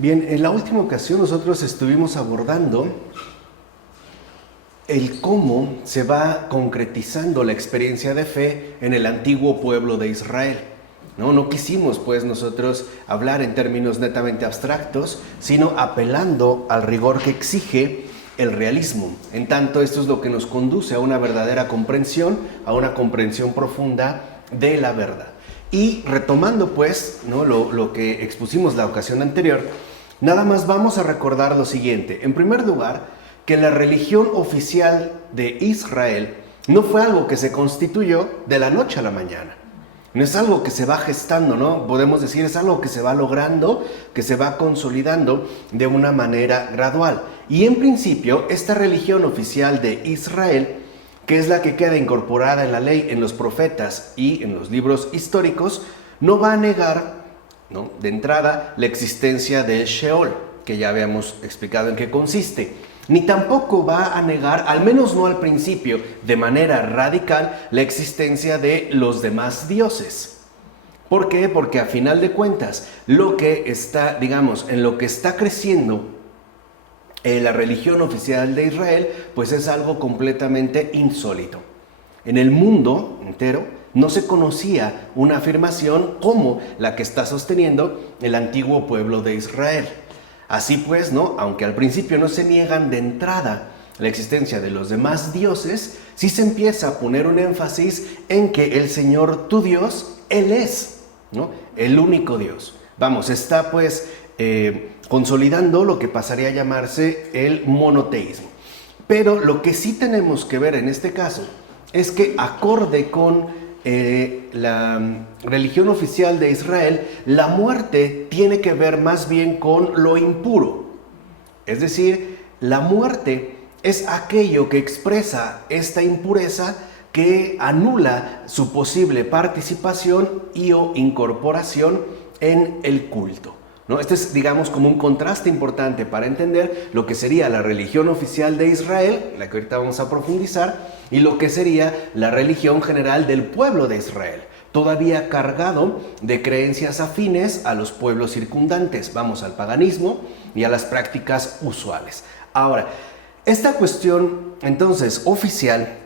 Bien, en la última ocasión nosotros estuvimos abordando el cómo se va concretizando la experiencia de fe en el antiguo pueblo de Israel. No quisimos pues nosotros hablar en términos netamente abstractos, sino apelando al rigor que exige el realismo. En tanto, esto es lo que nos conduce a una verdadera comprensión, a una comprensión profunda de la verdad. Y retomando pues lo que expusimos la ocasión anterior, nada más vamos a recordar lo siguiente. En primer lugar, que la religión oficial de Israel no fue algo que se constituyó de la noche a la mañana. No es algo que se va gestando, ¿no? Podemos decir, es algo que se va logrando, que se va consolidando de una manera gradual. Y en principio, esta religión oficial de Israel, que es la que queda incorporada en la ley, en los profetas y en los libros históricos, no va a negar, ¿no?, de entrada, la existencia del Sheol, que ya habíamos explicado en qué consiste. Ni tampoco va a negar, al menos no al principio, de manera radical, la existencia de los demás dioses. ¿Por qué? Porque a final de cuentas, lo que está, en lo que está creciendo la religión oficial de Israel, pues es algo completamente insólito. En el mundo entero no se conocía una afirmación como la que está sosteniendo el antiguo pueblo de Israel. Así pues, aunque al principio no se niegan de entrada la existencia de los demás dioses, sí se empieza a poner un énfasis en que el Señor, tu Dios, Él es, el único Dios. Está pues consolidando lo que pasaría a llamarse el monoteísmo. Pero lo que sí tenemos que ver en este caso es que, acorde con la religión oficial de Israel, la muerte tiene que ver más bien con lo impuro. Es decir, la muerte es aquello que expresa esta impureza, que anula su posible participación y o incorporación en el culto. Este es, como un contraste importante para entender lo que sería la religión oficial de Israel, la que ahorita vamos a profundizar, y lo que sería la religión general del pueblo de Israel, todavía cargado de creencias afines a los pueblos circundantes, al paganismo y a las prácticas usuales. Ahora, esta cuestión entonces oficial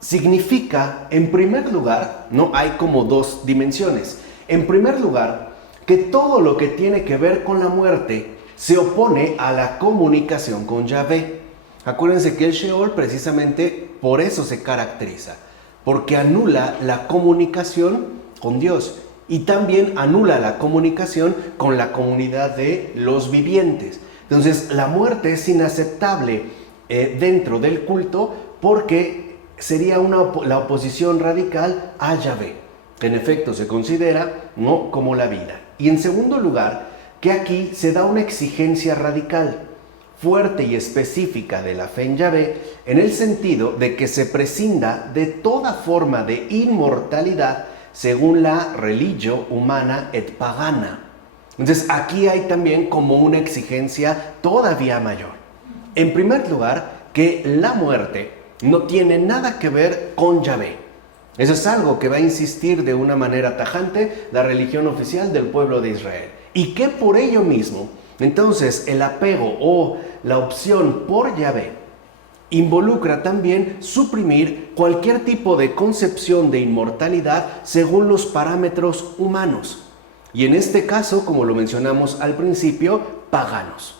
significa, en primer lugar, hay como dos dimensiones. En primer lugar, que todo lo que tiene que ver con la muerte se opone a la comunicación con Yahvé. Acuérdense que el Sheol precisamente por eso se caracteriza, porque anula la comunicación con Dios y también anula la comunicación con la comunidad de los vivientes. Entonces, la muerte es inaceptable dentro del culto, porque sería la oposición radical a Yahvé, que en efecto se considera como la vida. Y en segundo lugar, que aquí se da una exigencia radical, fuerte y específica de la fe en Yahvé, en el sentido de que se prescinda de toda forma de inmortalidad según la religio humana et pagana. Entonces aquí hay también como una exigencia todavía mayor. En primer lugar, que la muerte no tiene nada que ver con Yahvé. Eso es algo que va a insistir de una manera tajante la religión oficial del pueblo de Israel. Y que por ello mismo, entonces, el apego o la opción por Yahvé involucra también suprimir cualquier tipo de concepción de inmortalidad según los parámetros humanos. Y en este caso, como lo mencionamos al principio, paganos.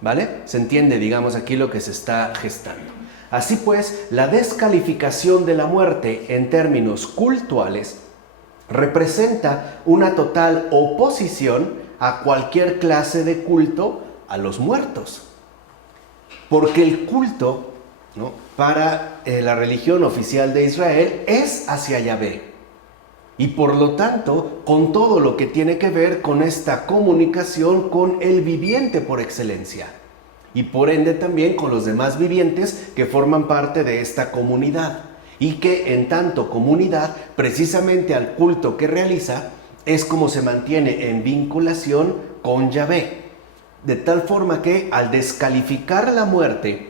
¿Vale? Se entiende, aquí lo que se está gestando. Así pues, la descalificación de la muerte en términos cultuales representa una total oposición a cualquier clase de culto a los muertos. Porque el culto, para la religión oficial de Israel es hacia Yahvé. Y por lo tanto, con todo lo que tiene que ver con esta comunicación con el viviente por excelencia. Y por ende también con los demás vivientes que forman parte de esta comunidad. Y que en tanto comunidad, precisamente al culto que realiza, es como se mantiene en vinculación con Yahvé. De tal forma que al descalificar la muerte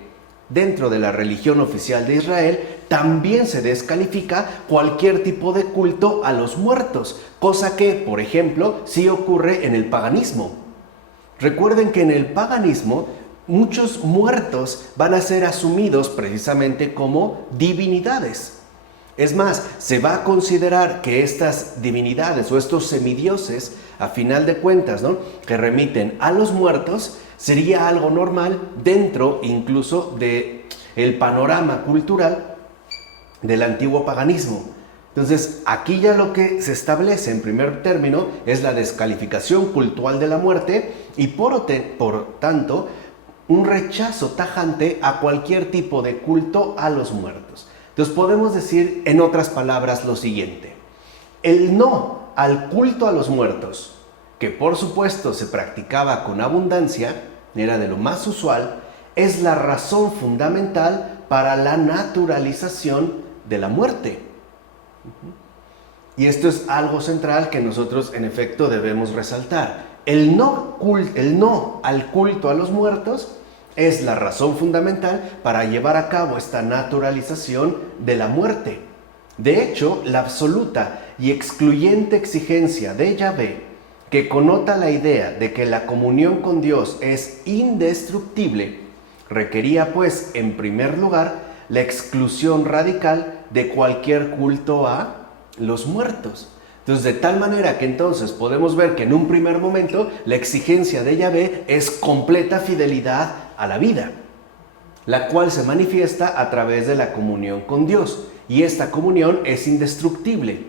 dentro de la religión oficial de Israel, también se descalifica cualquier tipo de culto a los muertos, cosa que, por ejemplo, sí ocurre en el paganismo. Recuerden que en el paganismo muchos muertos van a ser asumidos precisamente como divinidades. Es más, se va a considerar que estas divinidades o estos semidioses, a final de cuentas, ¿no?, que remiten a los muertos, sería algo normal dentro incluso del panorama cultural del antiguo paganismo. Entonces, aquí ya lo que se establece en primer término es la descalificación cultural de la muerte y por tanto un rechazo tajante a cualquier tipo de culto a los muertos. Entonces podemos decir en otras palabras lo siguiente: el no al culto a los muertos, que por supuesto se practicaba con abundancia, era de lo más usual, es la razón fundamental para la naturalización de la muerte. Y esto es algo central que nosotros en efecto debemos resaltar. El no al culto a los muertos es la razón fundamental para llevar a cabo esta naturalización de la muerte. De hecho, la absoluta y excluyente exigencia de Yahvé, que connota la idea de que la comunión con Dios es indestructible, requería pues, en primer lugar, la exclusión radical de cualquier culto a los muertos. Entonces, de tal manera que entonces podemos ver que en un primer momento la exigencia de Yahvé es completa fidelidad a la vida, la cual se manifiesta a través de la comunión con Dios. Y esta comunión es indestructible.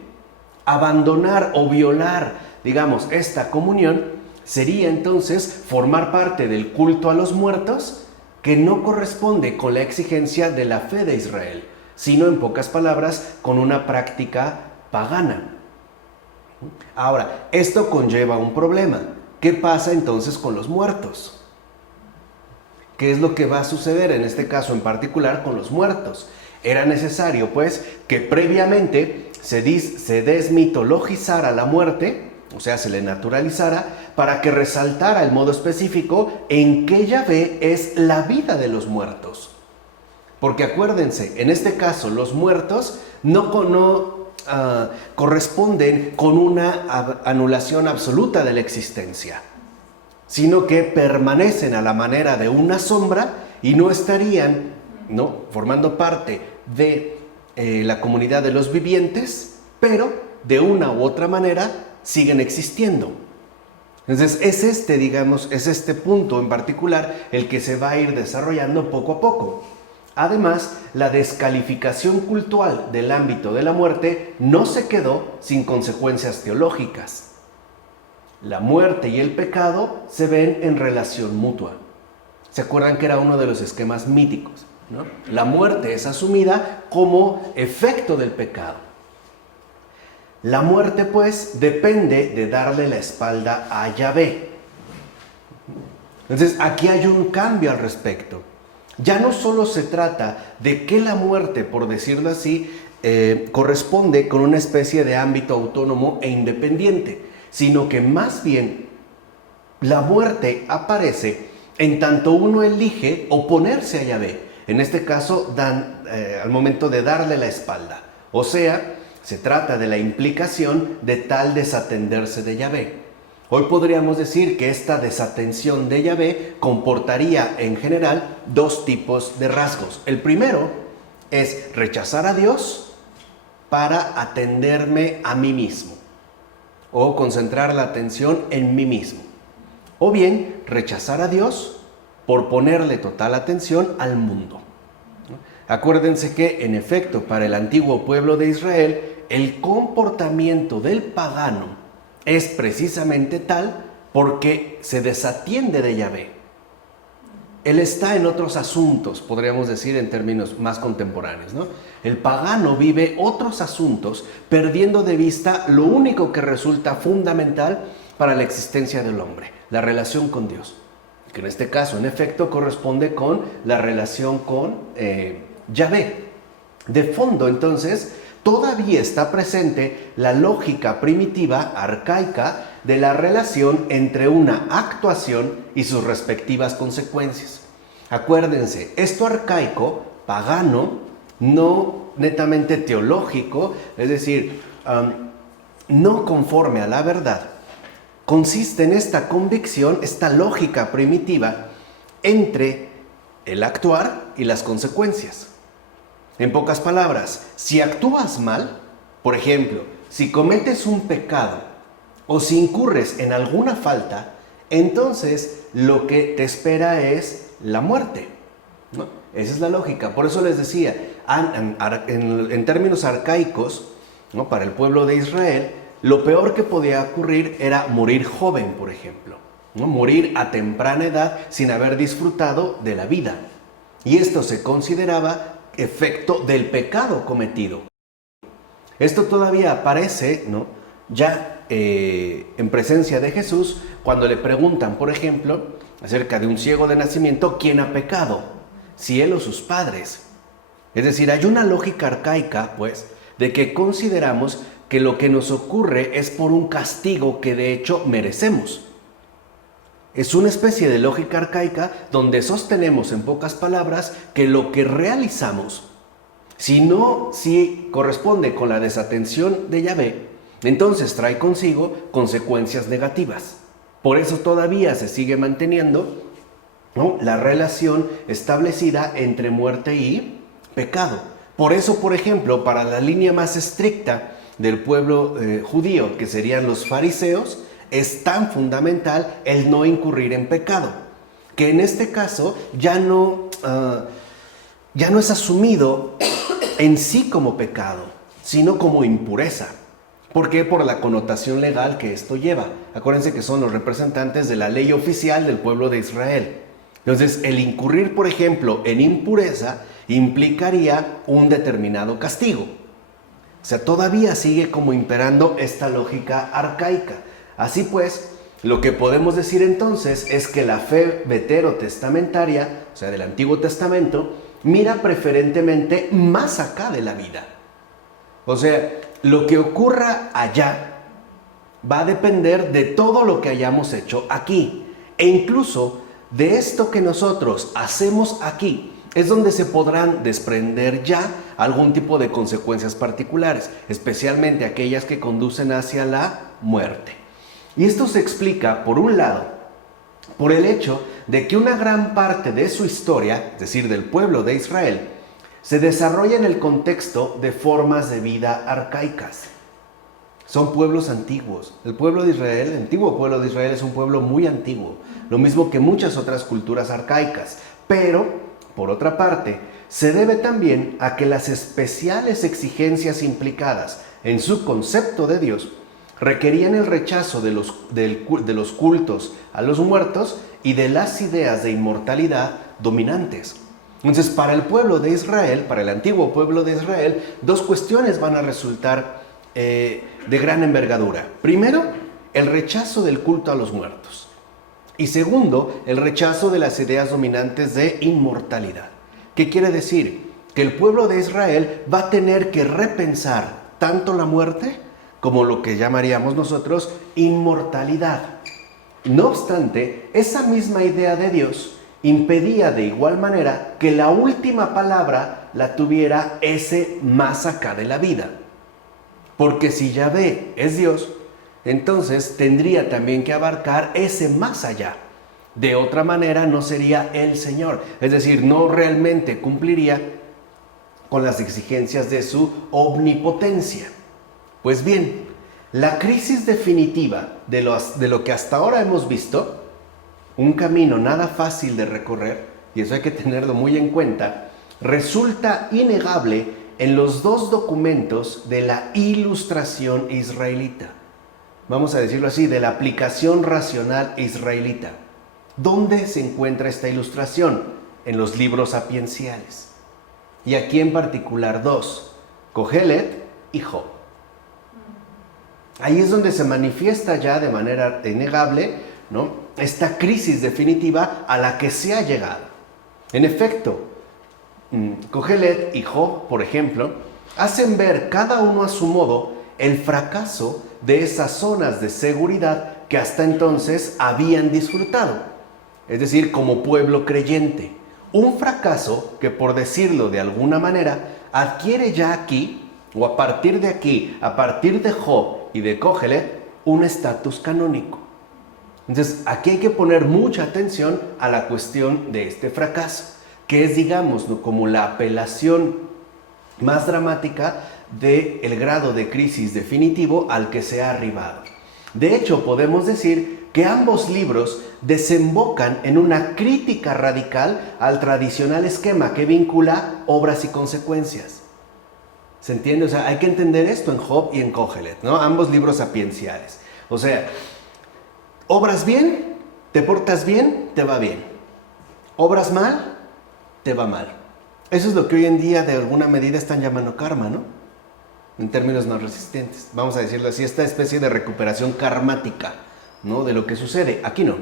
Abandonar o violar, digamos, esta comunión sería entonces formar parte del culto a los muertos, que no corresponde con la exigencia de la fe de Israel, sino en pocas palabras con una práctica pagana. Ahora, esto conlleva un problema. ¿Qué pasa entonces con los muertos? ¿Qué es lo que va a suceder en este caso en particular con los muertos? Era necesario pues que previamente se desmitologizara la muerte, o sea, se le naturalizara, para que resaltara el modo específico en que Yahvé es la vida de los muertos. Porque acuérdense, en este caso los muertos no corresponden con una anulación absoluta de la existencia, sino que permanecen a la manera de una sombra y no estarían formando parte de la comunidad de los vivientes, pero de una u otra manera siguen existiendo. Entonces es este punto en particular el que se va a ir desarrollando poco a poco. Además, la descalificación cultural del ámbito de la muerte no se quedó sin consecuencias teológicas. La muerte y el pecado se ven en relación mutua. ¿Se acuerdan que era uno de los esquemas míticos, ¿no? La muerte es asumida como efecto del pecado. La muerte, pues, depende de darle la espalda a Yahvé. Entonces, aquí hay un cambio al respecto. Ya no solo se trata de que la muerte, por decirlo así, corresponde con una especie de ámbito autónomo e independiente, sino que más bien la muerte aparece en tanto uno elige oponerse a Yahvé. En este caso, al momento de darle la espalda. O sea, se trata de la implicación de tal desatenderse de Yahvé. Hoy podríamos decir que esta desatención de Yahvé comportaría en general dos tipos de rasgos. El primero es rechazar a Dios para atenderme a mí mismo, o concentrar la atención en mí mismo. O bien rechazar a Dios por ponerle total atención al mundo. Acuérdense que, en efecto, para el antiguo pueblo de Israel, el comportamiento del pagano es precisamente tal porque se desatiende de Yahvé. Él está en otros asuntos, podríamos decir en términos más contemporáneos, ¿no? El pagano vive otros asuntos, perdiendo de vista lo único que resulta fundamental para la existencia del hombre, la relación con Dios, que en este caso, en efecto, corresponde con la relación con Yahvé. De fondo, entonces, todavía está presente la lógica primitiva, arcaica, de la relación entre una actuación y sus respectivas consecuencias. Acuérdense, esto arcaico, pagano, no netamente teológico, es decir, no conforme a la verdad, consiste en esta convicción, esta lógica primitiva entre el actuar y las consecuencias. En pocas palabras, si actúas mal, por ejemplo, si cometes un pecado o si incurres en alguna falta, entonces lo que te espera es la muerte, ¿no? Esa es la lógica. Por eso les decía, en términos arcaicos, ¿no?, para el pueblo de Israel, lo peor que podía ocurrir era morir joven, por ejemplo, ¿no? Morir a temprana edad sin haber disfrutado de la vida. Y esto se consideraba efecto del pecado cometido. Esto todavía aparece, ¿no?, ya en presencia de Jesús, cuando le preguntan, por ejemplo, acerca de un ciego de nacimiento, ¿quién ha pecado? Si él o sus padres. Es decir, hay una lógica arcaica, pues, de que consideramos que lo que nos ocurre es por un castigo que de hecho merecemos. Es una especie de lógica arcaica donde sostenemos, en pocas palabras, que lo que realizamos, si corresponde con la desatención de Yahvé, entonces trae consigo consecuencias negativas. Por eso todavía se sigue manteniendo, ¿no?, la relación establecida entre muerte y pecado. Por eso, por ejemplo, para la línea más estricta del pueblo judío, que serían los fariseos, es tan fundamental el no incurrir en pecado, que en este caso ya no es asumido en sí como pecado, sino como impureza. ¿Por qué? Por la connotación legal que esto lleva. Acuérdense que son los representantes de la ley oficial del pueblo de Israel. Entonces, el incurrir, por ejemplo, en impureza implicaría un determinado castigo. O sea, todavía sigue como imperando esta lógica arcaica. Así pues, lo que podemos decir entonces es que la fe veterotestamentaria, o sea, del Antiguo Testamento, mira preferentemente más acá de la vida. O sea, lo que ocurra allá va a depender de todo lo que hayamos hecho aquí. E incluso de esto que nosotros hacemos aquí es donde se podrán desprender ya algún tipo de consecuencias particulares, especialmente aquellas que conducen hacia la muerte. Y esto se explica, por un lado, por el hecho de que una gran parte de su historia, es decir, del pueblo de Israel, se desarrolla en el contexto de formas de vida arcaicas. Son pueblos antiguos. El pueblo de Israel, el antiguo pueblo de Israel, es un pueblo muy antiguo, lo mismo que muchas otras culturas arcaicas. Pero, por otra parte, se debe también a que las especiales exigencias implicadas en su concepto de Dios requerían el rechazo de los cultos a los muertos y de las ideas de inmortalidad dominantes. Entonces, para el pueblo de Israel, para el antiguo pueblo de Israel, dos cuestiones van a resultar de gran envergadura. Primero, el rechazo del culto a los muertos. Y segundo, el rechazo de las ideas dominantes de inmortalidad. ¿Qué quiere decir? Que el pueblo de Israel va a tener que repensar tanto la muerte como lo que llamaríamos nosotros inmortalidad. No obstante, esa misma idea de Dios impedía de igual manera que la última palabra la tuviera ese más acá de la vida. Porque si Yahvé es Dios, entonces tendría también que abarcar ese más allá. De otra manera no sería el Señor. Es decir, no realmente cumpliría con las exigencias de su omnipotencia. Pues bien, la crisis definitiva de lo que hasta ahora hemos visto, un camino nada fácil de recorrer, y eso hay que tenerlo muy en cuenta, resulta innegable en los dos documentos de la ilustración israelita. Vamos a decirlo así, de la aplicación racional israelita. ¿Dónde se encuentra esta ilustración? En los libros sapienciales. Y aquí en particular dos, Cogelet y Job. Ahí es donde se manifiesta ya de manera innegable, ¿no?, esta crisis definitiva a la que se ha llegado. En efecto, Cogelet y Job, por ejemplo, hacen ver cada uno a su modo el fracaso de esas zonas de seguridad que hasta entonces habían disfrutado, es decir, como pueblo creyente. Un fracaso que, por decirlo de alguna manera, adquiere ya aquí, o a partir de aquí, a partir de Job y de Cogelet, un estatus canónico. Entonces, aquí hay que poner mucha atención a la cuestión de este fracaso, que es, digamos, ¿no?, como la apelación más dramática del grado de crisis definitivo al que se ha arribado. De hecho, podemos decir que ambos libros desembocan en una crítica radical al tradicional esquema que vincula obras y consecuencias. ¿Se entiende? O sea, hay que entender esto en Job y en Kohelet, ¿no? Ambos libros sapienciales. O sea, obras bien, te portas bien, te va bien. Obras mal, te va mal. Eso es lo que hoy en día de alguna medida están llamando karma, ¿no? En términos más resistentes. Vamos a decirlo así, esta especie de recuperación karmática, ¿no?, de lo que sucede. Aquí no.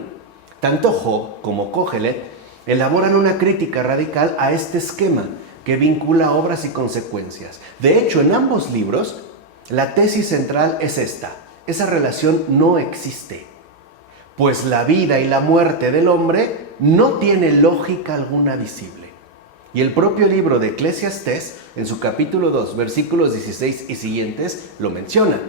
Tanto Job como Kohelet elaboran una crítica radical a este esquema que vincula obras y consecuencias. De hecho, en ambos libros, la tesis central es esta: esa relación no existe, pues la vida y la muerte del hombre no tiene lógica alguna visible. Y el propio libro de Eclesiastés, en su capítulo 2, versículos 16 y siguientes, lo menciona.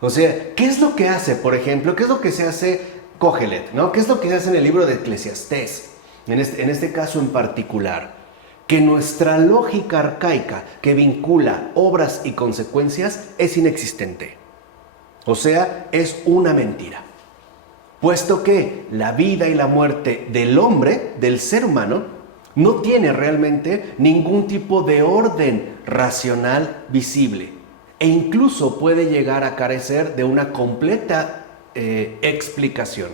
O sea, ¿qué es lo que hace, por ejemplo, qué es lo que se hace Kohelet, ¿no? ¿Qué es lo que se hace en el libro de Eclesiastés? En este caso en particular, que nuestra lógica arcaica que vincula obras y consecuencias es inexistente. O sea, es una mentira. Puesto que la vida y la muerte del hombre, del ser humano, no tiene realmente ningún tipo de orden racional visible, e incluso puede llegar a carecer de una completa explicación.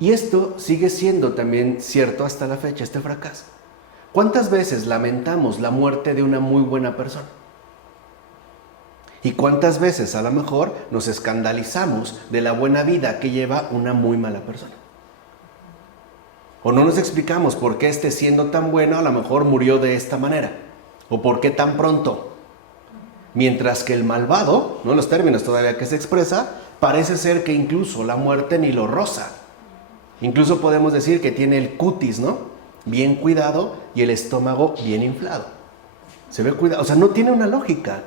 Y esto sigue siendo también cierto hasta la fecha, este fracaso. ¿Cuántas veces lamentamos la muerte de una muy buena persona? ¿Y cuántas veces a lo mejor nos escandalizamos de la buena vida que lleva una muy mala persona? O no nos explicamos por qué siendo tan bueno a lo mejor murió de esta manera, o por qué tan pronto. Mientras que el malvado, no los términos todavía que se expresa, parece ser que incluso la muerte ni lo roza. Incluso podemos decir que tiene el cutis, ¿no?, bien cuidado, y el estómago bien inflado. Se ve cuidado, o sea, no tiene una lógica.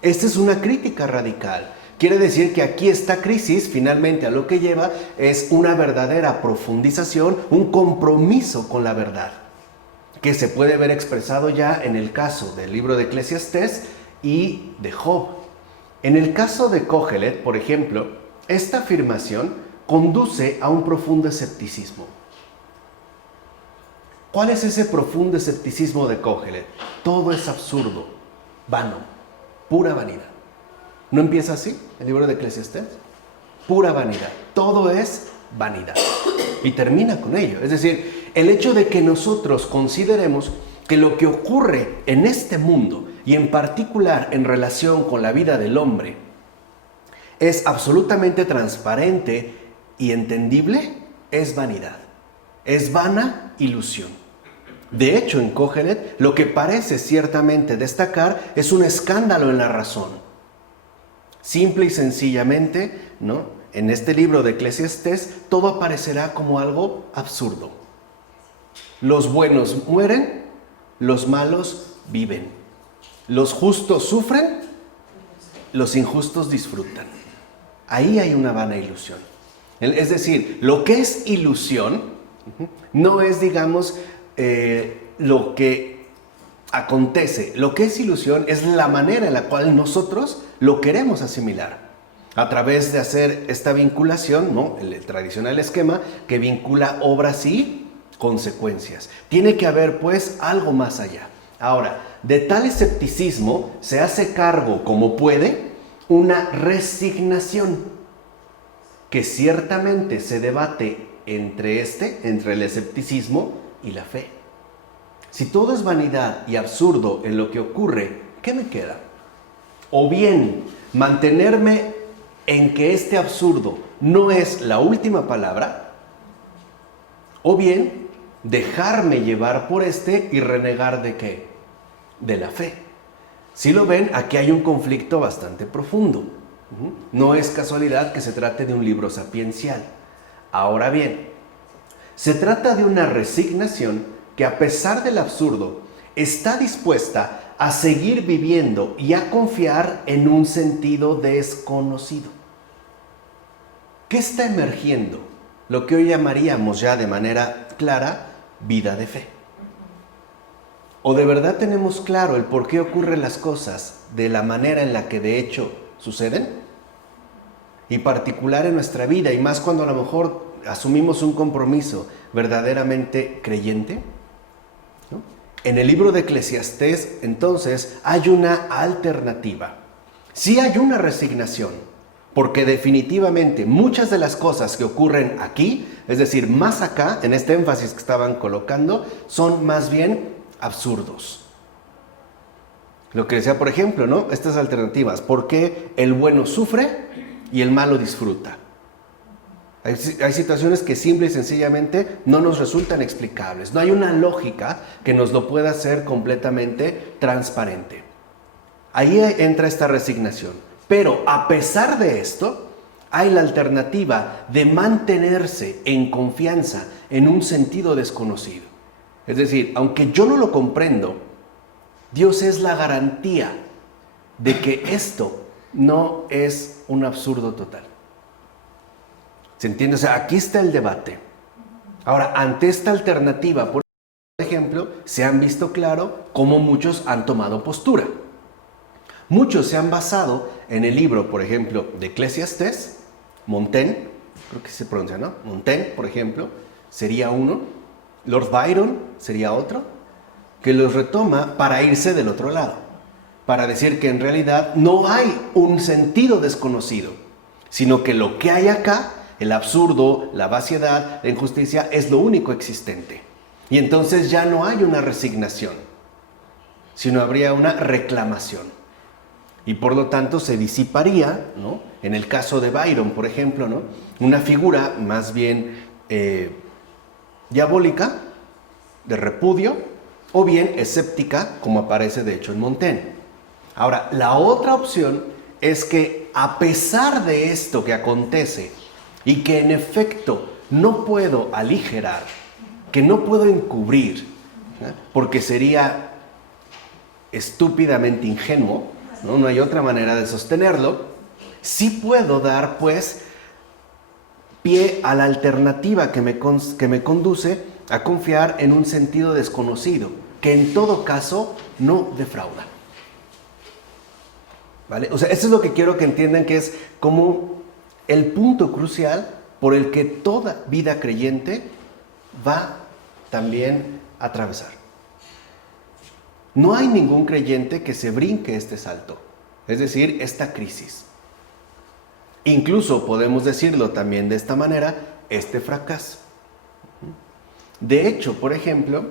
Esta es una crítica radical. Quiere decir que aquí esta crisis finalmente a lo que lleva es una verdadera profundización, un compromiso con la verdad, que se puede ver expresado ya en el caso del libro de Eclesiastés y de Job. En el caso de Kohelet, por ejemplo, esta afirmación conduce a un profundo escepticismo. ¿Cuál es ese profundo escepticismo de Kohelet? Todo es absurdo, vano, pura vanidad. ¿No empieza así el libro de Eclesiastés? Pura vanidad, todo es vanidad. Y termina con ello. Es decir, el hecho de que nosotros consideremos que lo que ocurre en este mundo, y en particular en relación con la vida del hombre, es absolutamente transparente y entendible, es vanidad. Es vana ilusión. De hecho, en Kohelet, lo que parece ciertamente destacar es un escándalo en la razón. Simple y sencillamente, ¿no?, en este libro de Eclesiastés, todo aparecerá como algo absurdo. Los buenos mueren, los malos viven. Los justos sufren, los injustos disfrutan. Ahí hay una vana ilusión. Es decir, lo que es ilusión no es, digamos, lo que acontece. Lo que es ilusión es la manera en la cual nosotros lo queremos asimilar, a través de hacer esta vinculación, ¿no?, el tradicional esquema que vincula obras y consecuencias. Tiene que haber, pues, algo más allá. Ahora, de tal escepticismo se hace cargo, como puede, una resignación, que ciertamente se debate entre el escepticismo y la fe. Si todo es vanidad y absurdo en lo que ocurre, ¿qué me queda? O bien mantenerme en que este absurdo no es la última palabra, o bien dejarme llevar por y renegar ¿de qué? De la fe. Si lo ven, aquí hay un conflicto bastante profundo. No es casualidad que se trate de un libro sapiencial. Ahora bien, se trata de una resignación que, a pesar del absurdo, está dispuesta a seguir viviendo y a confiar en un sentido desconocido. ¿Qué está emergiendo? Lo que hoy llamaríamos ya de manera clara, vida de fe. ¿O de verdad tenemos claro el por qué ocurren las cosas de la manera en la que de hecho suceden? Y particular en nuestra vida, y más cuando a lo mejor asumimos un compromiso verdaderamente creyente, ¿no? En el libro de Eclesiastés, entonces, hay una alternativa. Sí hay una resignación, porque definitivamente muchas de las cosas que ocurren aquí, es decir, más acá, en este énfasis que estaban colocando, son más bien absurdos. Lo que decía, por ejemplo, ¿no? Estas alternativas, ¿por qué el bueno sufre y el malo disfruta? Hay situaciones que simple y sencillamente no nos resultan explicables. No hay una lógica que nos lo pueda hacer completamente transparente. Ahí entra esta resignación. Pero a pesar de esto, hay la alternativa de mantenerse en confianza en un sentido desconocido. Es decir, aunque yo no lo comprendo, Dios es la garantía de que esto no es un absurdo total. ¿Se entiende? O sea, aquí está el debate. Ahora, ante esta alternativa, por ejemplo, se han visto claro cómo muchos han tomado postura. Muchos se han basado en el libro, por ejemplo, de Eclesiastés, Montaigne, creo que se pronuncia, ¿no? Montaigne, por ejemplo, sería uno, Lord Byron sería otro, que los retoma para irse del otro lado, para decir que en realidad no hay un sentido desconocido, sino que lo que hay acá, el absurdo, la vaciedad, la injusticia, es lo único existente. Y entonces ya no hay una resignación, sino habría una reclamación. Y por lo tanto se disiparía, ¿no? En el caso de Byron, por ejemplo, ¿no? Una figura más bien diabólica, de repudio, o bien escéptica, como aparece de hecho en Montaigne. Ahora, la otra opción es que a pesar de esto que acontece, y que en efecto no puedo aligerar, que no puedo encubrir, ¿no? Porque sería estúpidamente ingenuo, ¿no? No hay otra manera de sostenerlo. Sí puedo dar, pues, pie a la alternativa que me conduce a confiar en un sentido desconocido, que en todo caso no defrauda. ¿Vale? O sea, eso es lo que quiero que entiendan, que es como el punto crucial por el que toda vida creyente va también a atravesar. No hay ningún creyente que se brinque este salto, es decir, esta crisis. Incluso podemos decirlo también de esta manera, este fracaso. De hecho, por ejemplo,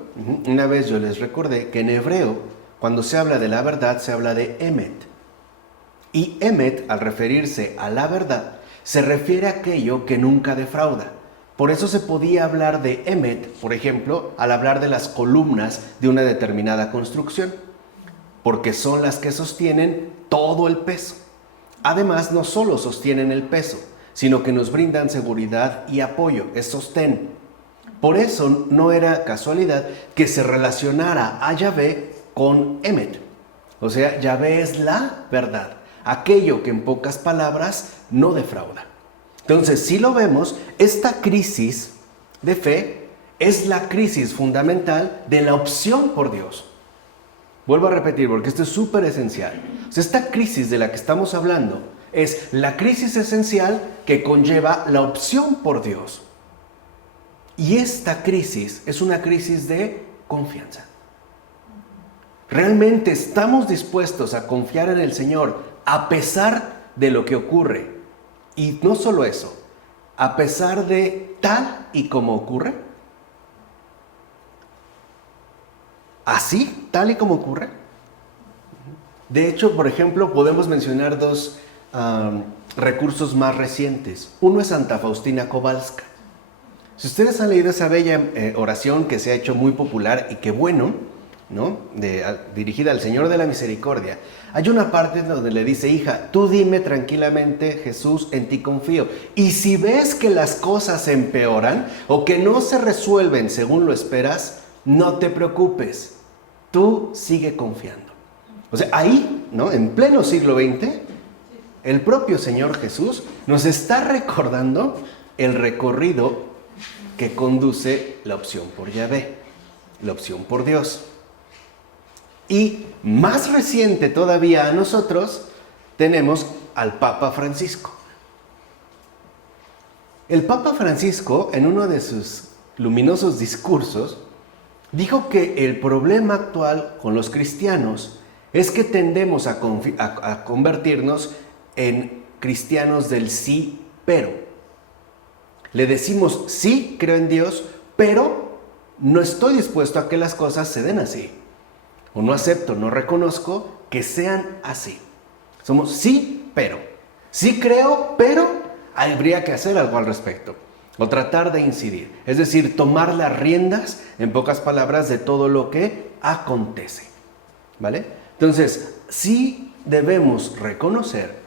una vez yo les recordé que en hebreo, cuando se habla de la verdad, se habla de emet. Y emet, al referirse a la verdad, se refiere a aquello que nunca defrauda. Por eso se podía hablar de emet, por ejemplo, al hablar de las columnas de una determinada construcción, porque son las que sostienen todo el peso. Además, no solo sostienen el peso, sino que nos brindan seguridad y apoyo, es sostén. Por eso no era casualidad que se relacionara a Yahvé con emet. O sea, Yahvé es la verdad, aquello que en pocas palabras no defrauda. Entonces, si lo vemos, esta crisis de fe es la crisis fundamental de la opción por Dios. Vuelvo a repetir porque esto es súper esencial. O sea, esta crisis de la que estamos hablando es la crisis esencial que conlleva la opción por Dios. Y esta crisis es una crisis de confianza. ¿Realmente estamos dispuestos a confiar en el Señor a pesar de lo que ocurre? Y no solo eso, a pesar de tal y como ocurre. ¿Así, tal y como ocurre? De hecho, por ejemplo, podemos mencionar dos recursos más recientes. Uno es Santa Faustina Kowalska. Si ustedes han leído esa bella oración que se ha hecho muy popular y que bueno, ¿no? Dirigida al Señor de la Misericordia, hay una parte donde le dice: hija, tú dime tranquilamente, Jesús, en ti confío. Y si ves que las cosas empeoran o que no se resuelven según lo esperas, no te preocupes, tú sigue confiando. O sea, ahí, ¿no? En pleno siglo XX, el propio Señor Jesús nos está recordando el recorrido que conduce la opción por Yahvé, la opción por Dios. Y más reciente todavía a nosotros tenemos al Papa Francisco. El Papa Francisco, en uno de sus luminosos discursos, dijo que el problema actual con los cristianos es que tendemos a convertirnos en cristianos del sí, pero. Le decimos, sí, creo en Dios, pero no estoy dispuesto a que las cosas se den así. O no acepto, no reconozco que sean así. Somos sí, pero. Sí creo, pero habría que hacer algo al respecto. O tratar de incidir. Es decir, tomar las riendas, en pocas palabras, de todo lo que acontece. ¿Vale? Entonces, sí debemos reconocer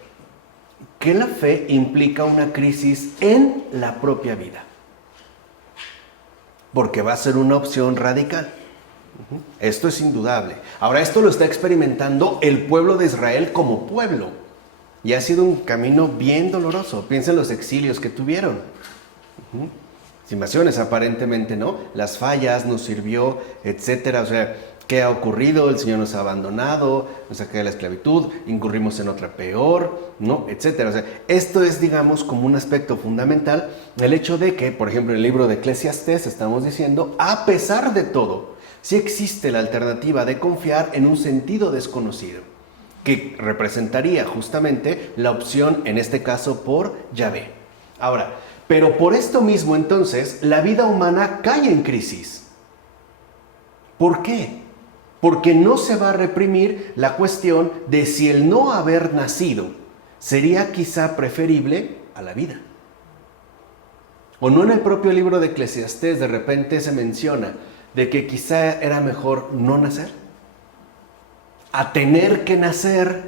que la fe implica una crisis en la propia vida. Porque va a ser una opción radical. Esto es indudable. Ahora, esto lo está experimentando el pueblo de Israel como pueblo. Y ha sido un camino bien doloroso. Piensa en los exilios que tuvieron. Invasiones aparentemente, ¿no? Las fallas, nos sirvió, etcétera. O sea, ¿qué ha ocurrido? El Señor nos ha abandonado, nos saca de la esclavitud, incurrimos en otra peor, ¿no? Etcétera. O sea, esto es, digamos, como un aspecto fundamental. El hecho de que, por ejemplo, en el libro de Eclesiastés estamos diciendo, a pesar de todo, sí existe la alternativa de confiar en un sentido desconocido, que representaría justamente la opción, en este caso, por Yahvé. Ahora, pero por esto mismo entonces, la vida humana cae en crisis. ¿Por qué? Porque no se va a reprimir la cuestión de si el no haber nacido sería quizá preferible a la vida. ¿O no en el propio libro de Eclesiastés de repente se menciona de que quizá era mejor no nacer? A tener que nacer,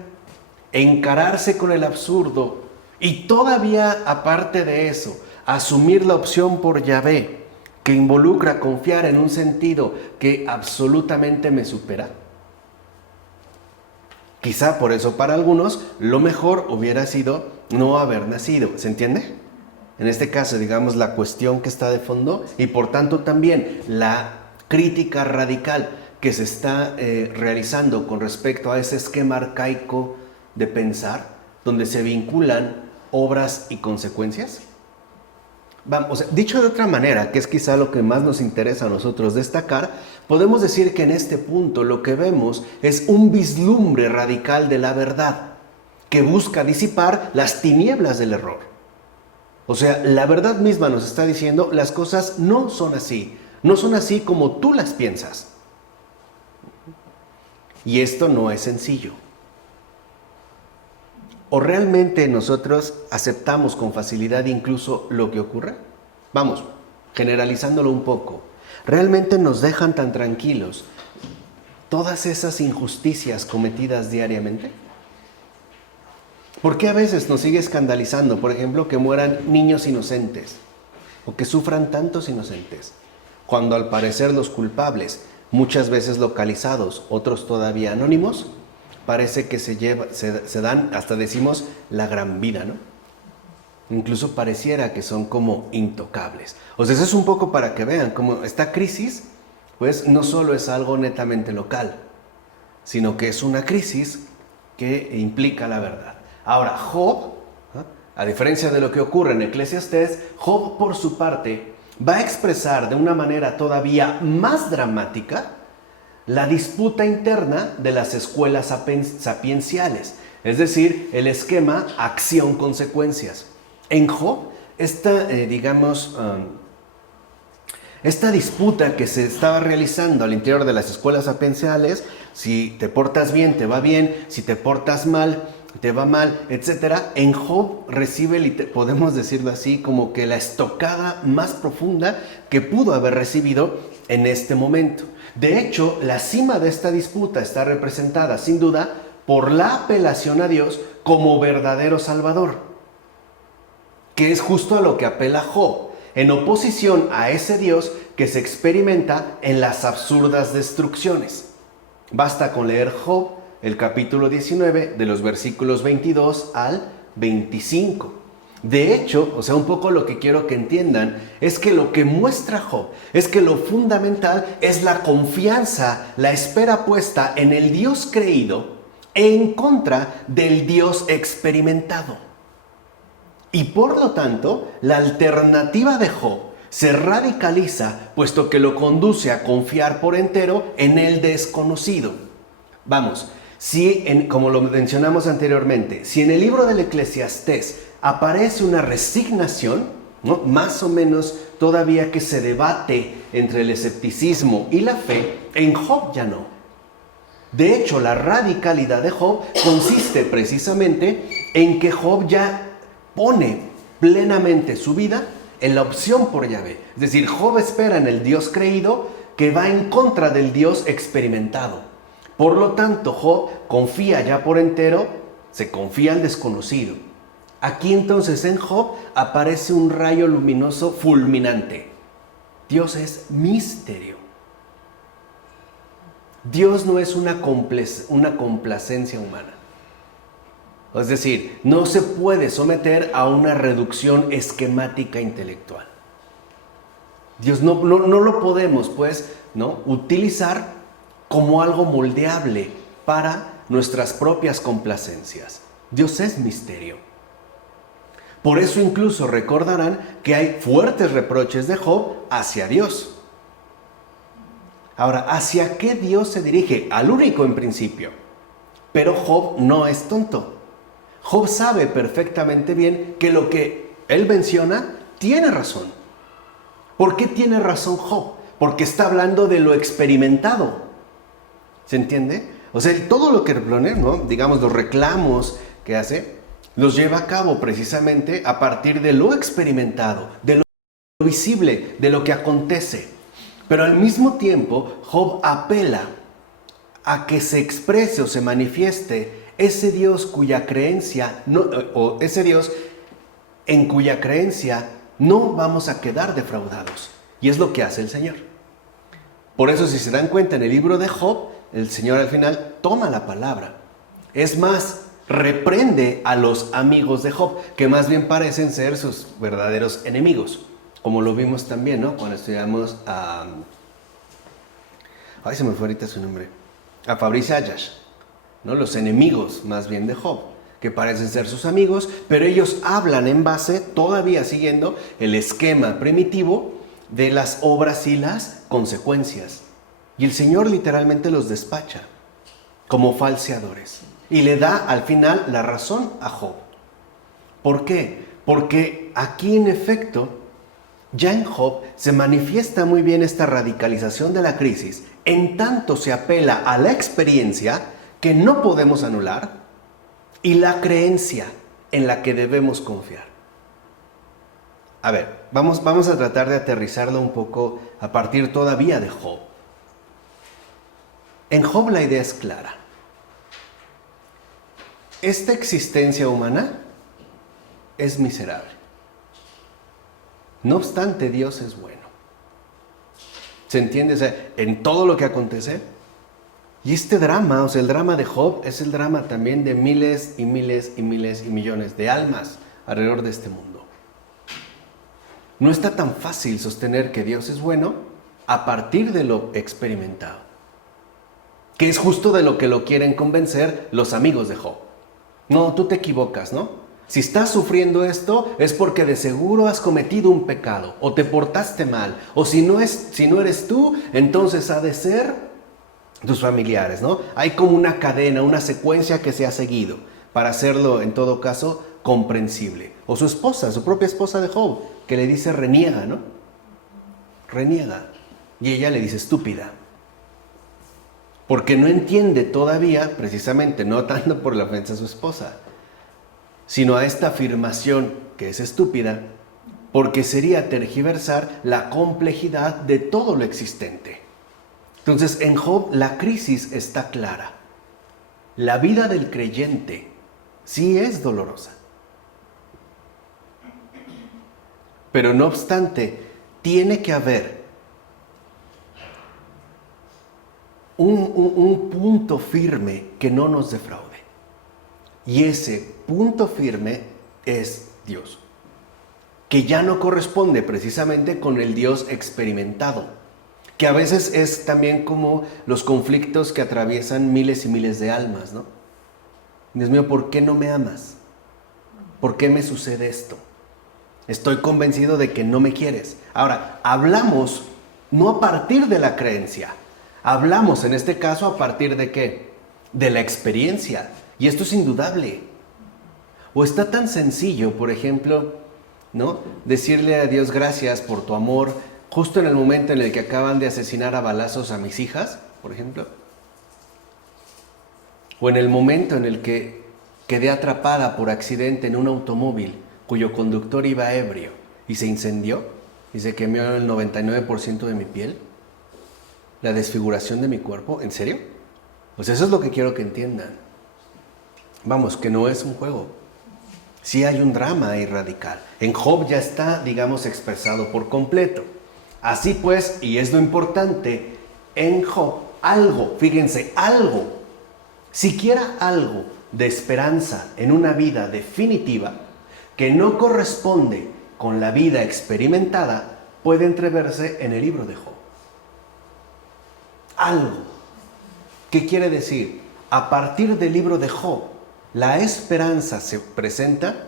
encararse con el absurdo y todavía, aparte de eso, asumir la opción por Yahvé, que involucra confiar en un sentido que absolutamente me supera. Quizá por eso para algunos lo mejor hubiera sido no haber nacido. ¿Se entiende? En este caso, digamos, la cuestión que está de fondo y por tanto también la crítica radical que se está realizando con respecto a ese esquema arcaico de pensar, donde se vinculan obras y consecuencias. Vamos, dicho de otra manera, que es quizá lo que más nos interesa a nosotros destacar, podemos decir que en este punto lo que vemos es un vislumbre radical de la verdad, que busca disipar las tinieblas del error. O sea, la verdad misma nos está diciendo, las cosas no son así como tú las piensas. Y esto no es sencillo. ¿O realmente nosotros aceptamos con facilidad incluso lo que ocurre? Vamos, generalizándolo un poco. ¿Realmente nos dejan tan tranquilos todas esas injusticias cometidas diariamente? ¿Por qué a veces nos sigue escandalizando, por ejemplo, que mueran niños inocentes o que sufran tantos inocentes, cuando al parecer los culpables, muchas veces localizados, otros todavía anónimos, parece que se dan, hasta decimos, la gran vida, ¿no? Incluso pareciera que son como intocables. O sea, eso es un poco para que vean cómo esta crisis, pues no solo es algo netamente local, sino que es una crisis que implica la verdad. Ahora, Job, a diferencia de lo que ocurre en Eclesiastés, Job por su parte va a expresar de una manera todavía más dramática la disputa interna de las escuelas sapienciales, es decir, el esquema acción-consecuencias. En Job, esta disputa que se estaba realizando al interior de las escuelas sapienciales, si te portas bien, te va bien, si te portas mal, te va mal, etc. En Job recibe, podemos decirlo así, como que la estocada más profunda que pudo haber recibido en este momento. De hecho, la cima de esta disputa está representada, sin duda, por la apelación a Dios como verdadero Salvador, que es justo a lo que apela Job, en oposición a ese Dios que se experimenta en las absurdas destrucciones. Basta con leer Job, el capítulo 19, de los versículos 22 al 25. De hecho, o sea, un poco lo que quiero que entiendan es que lo que muestra Job es que lo fundamental es la confianza, la espera puesta en el Dios creído en contra del Dios experimentado. Y por lo tanto, la alternativa de Job se radicaliza, puesto que lo conduce a confiar por entero en el desconocido. Vamos, como lo mencionamos anteriormente, si en el libro del Eclesiastés aparece una resignación, ¿no?, más o menos todavía que se debate entre el escepticismo y la fe, en Job ya no. De hecho, la radicalidad de Job consiste precisamente en que Job ya pone plenamente su vida en la opción por Yahvé. Es decir, Job espera en el Dios creído que va en contra del Dios experimentado. Por lo tanto, Job confía ya por entero, se confía al desconocido. Aquí entonces en Job aparece un rayo luminoso fulminante. Dios es misterio. Dios no es una complacencia humana. Es decir, no se puede someter a una reducción esquemática intelectual. Dios no lo podemos, pues, ¿no?, utilizar como algo moldeable para nuestras propias complacencias. Dios es misterio. Por eso incluso recordarán que hay fuertes reproches de Job hacia Dios. Ahora, ¿hacia qué Dios se dirige? Al único en principio. Pero Job no es tonto. Job sabe perfectamente bien que lo que él menciona tiene razón. ¿Por qué tiene razón Job? Porque está hablando de lo experimentado. ¿Se entiende? O sea, todo lo que pone, ¿no?, digamos, los reclamos que hace, los lleva a cabo precisamente a partir de lo experimentado, de lo visible, de lo que acontece. Pero al mismo tiempo, Job apela a que se exprese o se manifieste ese Dios cuya creencia, o ese Dios en cuya creencia no vamos a quedar defraudados. Y es lo que hace el Señor. Por eso, si se dan cuenta, en el libro de Job, el Señor al final toma la palabra. Es más, reprende a los amigos de Job, que más bien parecen ser sus verdaderos enemigos. Como lo vimos también, ¿no?, cuando estudiamos a... Ay, se me fue ahorita su nombre. A Fabrice Ayash, ¿no?, los enemigos más bien de Job, que parecen ser sus amigos, pero ellos hablan en base, todavía siguiendo el esquema primitivo de las obras y las consecuencias. Y el Señor literalmente los despacha como falseadores y le da al final la razón a Job. ¿Por qué? Porque aquí en efecto, ya en Job se manifiesta muy bien esta radicalización de la crisis, en tanto se apela a la experiencia que no podemos anular y la creencia en la que debemos confiar. A ver, vamos a tratar de aterrizarlo un poco a partir todavía de Job. En Job la idea es clara. Esta existencia humana es miserable. No obstante, Dios es bueno. ¿Se entiende? O sea, en todo lo que acontece. Y este drama, o sea, el drama de Job es el drama también de miles y miles y miles y millones de almas alrededor de este mundo. No está tan fácil sostener que Dios es bueno a partir de lo experimentado, que es justo de lo que lo quieren convencer los amigos de Job. No, tú te equivocas, ¿no? Si estás sufriendo esto es porque de seguro has cometido un pecado o te portaste mal, o si no eres tú, entonces ha de ser tus familiares, ¿no? Hay como una cadena, una secuencia que se ha seguido para hacerlo en todo caso comprensible. O su esposa, su propia esposa de Job, que le dice reniega, ¿no? Reniega. Y ella le dice estúpida. Porque no entiende todavía, precisamente, no tanto por la ofensa a su esposa, sino a esta afirmación que es estúpida, porque sería tergiversar la complejidad de todo lo existente. Entonces, en Job la crisis está clara. La vida del creyente sí es dolorosa. Pero no obstante, tiene que haber un punto firme que no nos defraude. Y ese punto firme es Dios, que ya no corresponde precisamente con el Dios experimentado, que a veces es también como los conflictos que atraviesan miles y miles de almas, ¿no? Dios mío, ¿por qué no me amas? ¿Por qué me sucede esto? Estoy convencido de que no me quieres. Ahora, hablamos no a partir de la creencia, hablamos en este caso a partir de ¿qué? De la experiencia. Y esto es indudable. O está tan sencillo, por ejemplo, ¿no? Decirle a Dios gracias por tu amor justo en el momento en el que acaban de asesinar a balazos a mis hijas, por ejemplo. O en el momento en el que quedé atrapada por accidente en un automóvil cuyo conductor iba ebrio y se incendió y se quemó el 99% de mi piel, la desfiguración de mi cuerpo. ¿En serio? Pues eso es lo que quiero que entiendan. Vamos, que no es un juego. Sí hay un drama ahí radical. En Job ya está, digamos, expresado por completo. Así pues, y es lo importante, en Job algo, fíjense, algo, siquiera algo de esperanza en una vida definitiva que no corresponde con la vida experimentada puede entreverse en el libro de Job. Algo. ¿Qué quiere decir? A partir del libro de Job, la esperanza se presenta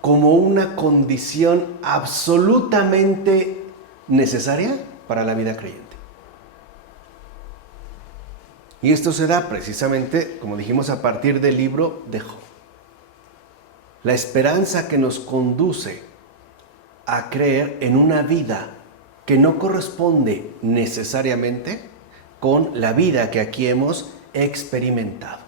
como una condición absolutamente necesaria para la vida creyente. Y esto se da precisamente, como dijimos, a partir del libro de Job. La esperanza que nos conduce a creer en una vida que no corresponde necesariamente con la vida que aquí hemos experimentado.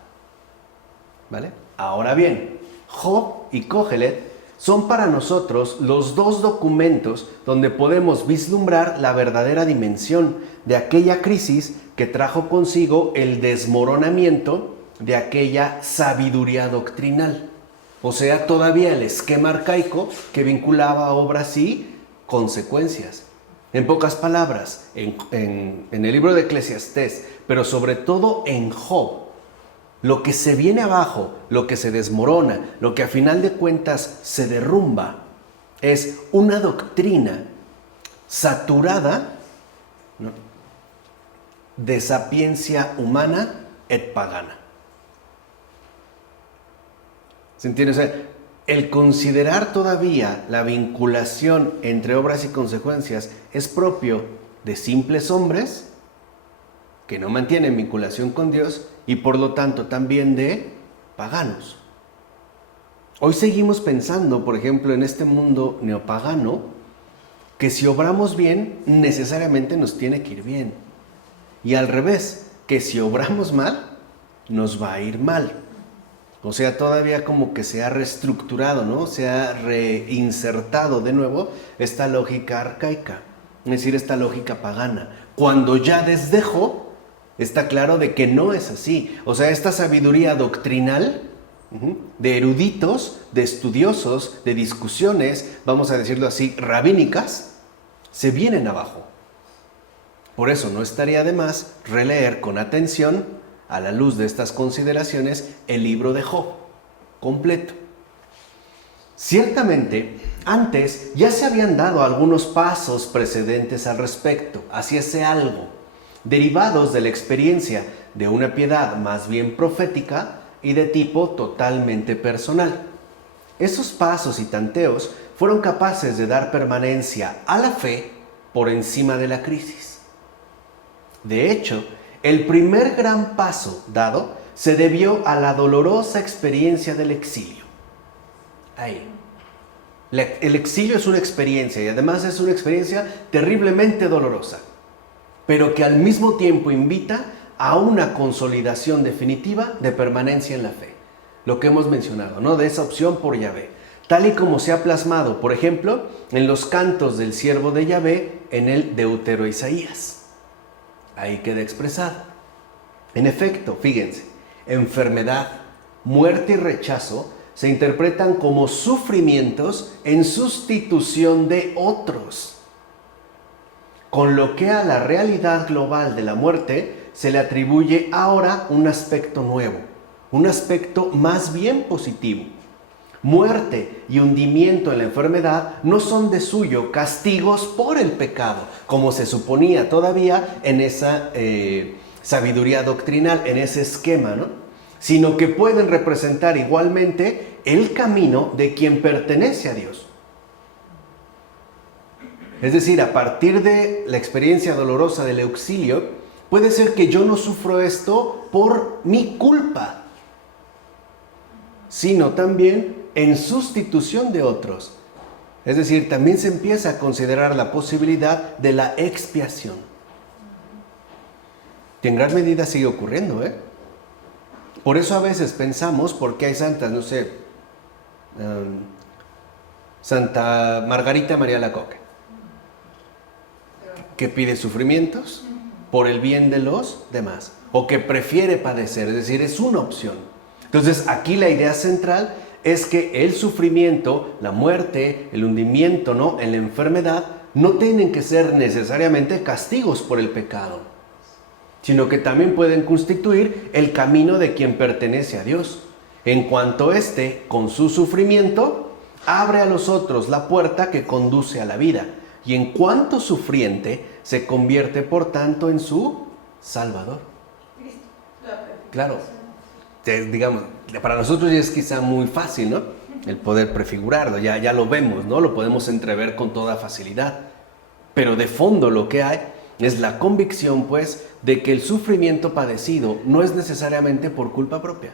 ¿Vale? Ahora bien, Job y Kohelet son para nosotros los dos documentos donde podemos vislumbrar la verdadera dimensión de aquella crisis que trajo consigo el desmoronamiento de aquella sabiduría doctrinal. O sea, todavía el esquema arcaico que vinculaba obras y consecuencias. En pocas palabras, en el libro de Eclesiastés, pero sobre todo en Job, lo que se viene abajo, lo que se desmorona, lo que a final de cuentas se derrumba, es una doctrina saturada, ¿no?, de sapiencia humana et pagana. ¿Se entiende? O sea, el considerar todavía la vinculación entre obras y consecuencias es propio de simples hombres que no mantienen vinculación con Dios y por lo tanto también de paganos. Hoy seguimos pensando, por ejemplo, en este mundo neopagano, que si obramos bien, necesariamente nos tiene que ir bien. Y al revés, que si obramos mal, nos va a ir mal. O sea, todavía como que se ha reestructurado, ¿no? Se ha reinsertado de nuevo esta lógica arcaica, es decir, esta lógica pagana. Cuando ya desde Job está claro de que no es así. O sea, esta sabiduría doctrinal de eruditos, de estudiosos, de discusiones, vamos a decirlo así, rabínicas, se vienen abajo. Por eso no estaría de más releer con atención, a la luz de estas consideraciones, el libro de Job completo. Ciertamente, antes ya se habían dado algunos pasos precedentes al respecto, hacia ese algo, derivados de la experiencia de una piedad más bien profética y de tipo totalmente personal. Esos pasos y tanteos fueron capaces de dar permanencia a la fe por encima de la crisis. De hecho, el primer gran paso dado se debió a la dolorosa experiencia del exilio. Ahí. El exilio es una experiencia y además es una experiencia terriblemente dolorosa, pero que al mismo tiempo invita a una consolidación definitiva de permanencia en la fe. Lo que hemos mencionado, ¿no? De esa opción por Yahvé. Tal y como se ha plasmado, por ejemplo, en los cantos del siervo de Yahvé en el Deutero Isaías. Ahí queda expresado. En efecto, fíjense, enfermedad, muerte y rechazo se interpretan como sufrimientos en sustitución de otros, con lo que a la realidad global de la muerte se le atribuye ahora un aspecto nuevo, un aspecto más bien positivo. Muerte y hundimiento en la enfermedad no son de suyo castigos por el pecado, como se suponía todavía en esa sabiduría doctrinal, en ese esquema, ¿no? Sino que pueden representar igualmente el camino de quien pertenece a Dios. Es decir, a partir de la experiencia dolorosa del auxilio, puede ser que yo no sufro esto por mi culpa, sino también en sustitución de otros. Es decir, también se empieza a considerar la posibilidad de la expiación. Que en gran medida sigue ocurriendo, ¿eh? Por eso a veces pensamos, porque hay santas, no sé, Santa Margarita María Alacoque, que pide sufrimientos por el bien de los demás, o que prefiere padecer, es decir, es una opción. Entonces, aquí la idea central es que el sufrimiento, la muerte, el hundimiento, ¿no?, en la enfermedad, no tienen que ser necesariamente castigos por el pecado, sino que también pueden constituir el camino de quien pertenece a Dios, en cuanto éste, con su sufrimiento, abre a los otros la puerta que conduce a la vida, y en cuanto sufriente, se convierte, por tanto, en su Salvador. Claro, digamos, para nosotros ya es quizá muy fácil, ¿no?, el poder prefigurarlo, ya lo vemos, ¿no?, lo podemos entrever con toda facilidad. Pero de fondo lo que hay es la convicción, pues, de que el sufrimiento padecido no es necesariamente por culpa propia,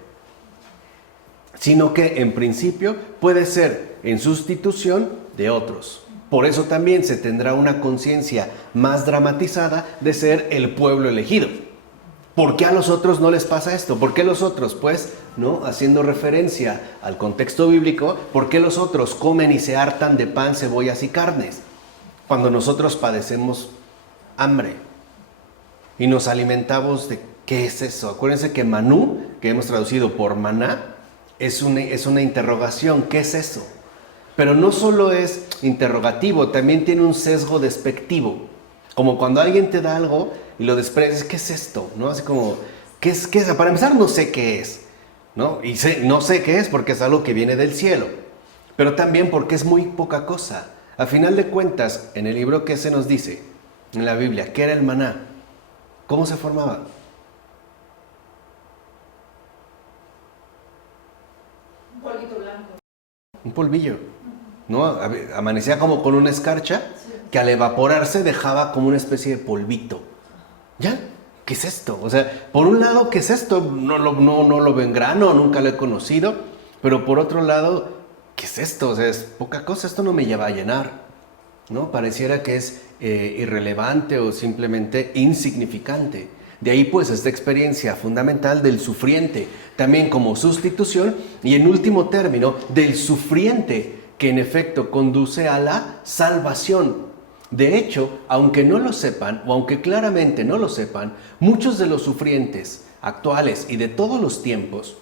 sino que en principio puede ser en sustitución de otros. Por eso también se tendrá una conciencia más dramatizada de ser el pueblo elegido. ¿Por qué a los otros no les pasa esto? ¿Por qué los otros, pues, ¿no?, haciendo referencia al contexto bíblico, por qué los otros comen y se hartan de pan, cebollas y carnes, cuando nosotros padecemos hambre y nos alimentamos de qué es eso? Acuérdense que manú, que hemos traducido por maná, es una interrogación. ¿Qué es eso? Pero no solo es interrogativo, también tiene un sesgo despectivo. Como cuando alguien te da algo y lo desprecias, ¿qué es esto?, ¿no? Así como, ¿qué es? Para empezar, no sé qué es, ¿no? Y no sé qué es porque es algo que viene del cielo, pero también porque es muy poca cosa. A final de cuentas, en el libro, ¿qué se nos dice en la Biblia? ¿Qué era el maná? ¿Cómo se formaba? Un polvito blanco. Un polvillo, ¿no? Amanecía como con una escarcha que al evaporarse dejaba como una especie de polvito. ¿Ya? ¿Qué es esto? O sea, por un lado, ¿qué es esto? No lo veo en grano, nunca lo he conocido, pero por otro lado, ¿qué es esto? O sea, es poca cosa, esto no me lleva a llenar, ¿no? Pareciera que es irrelevante o simplemente insignificante. De ahí pues esta experiencia fundamental del sufriente, también como sustitución y en último término del sufriente, que en efecto conduce a la salvación. De hecho, aunque no lo sepan, o aunque claramente no lo sepan, muchos de los sufrientes actuales y de todos los tiempos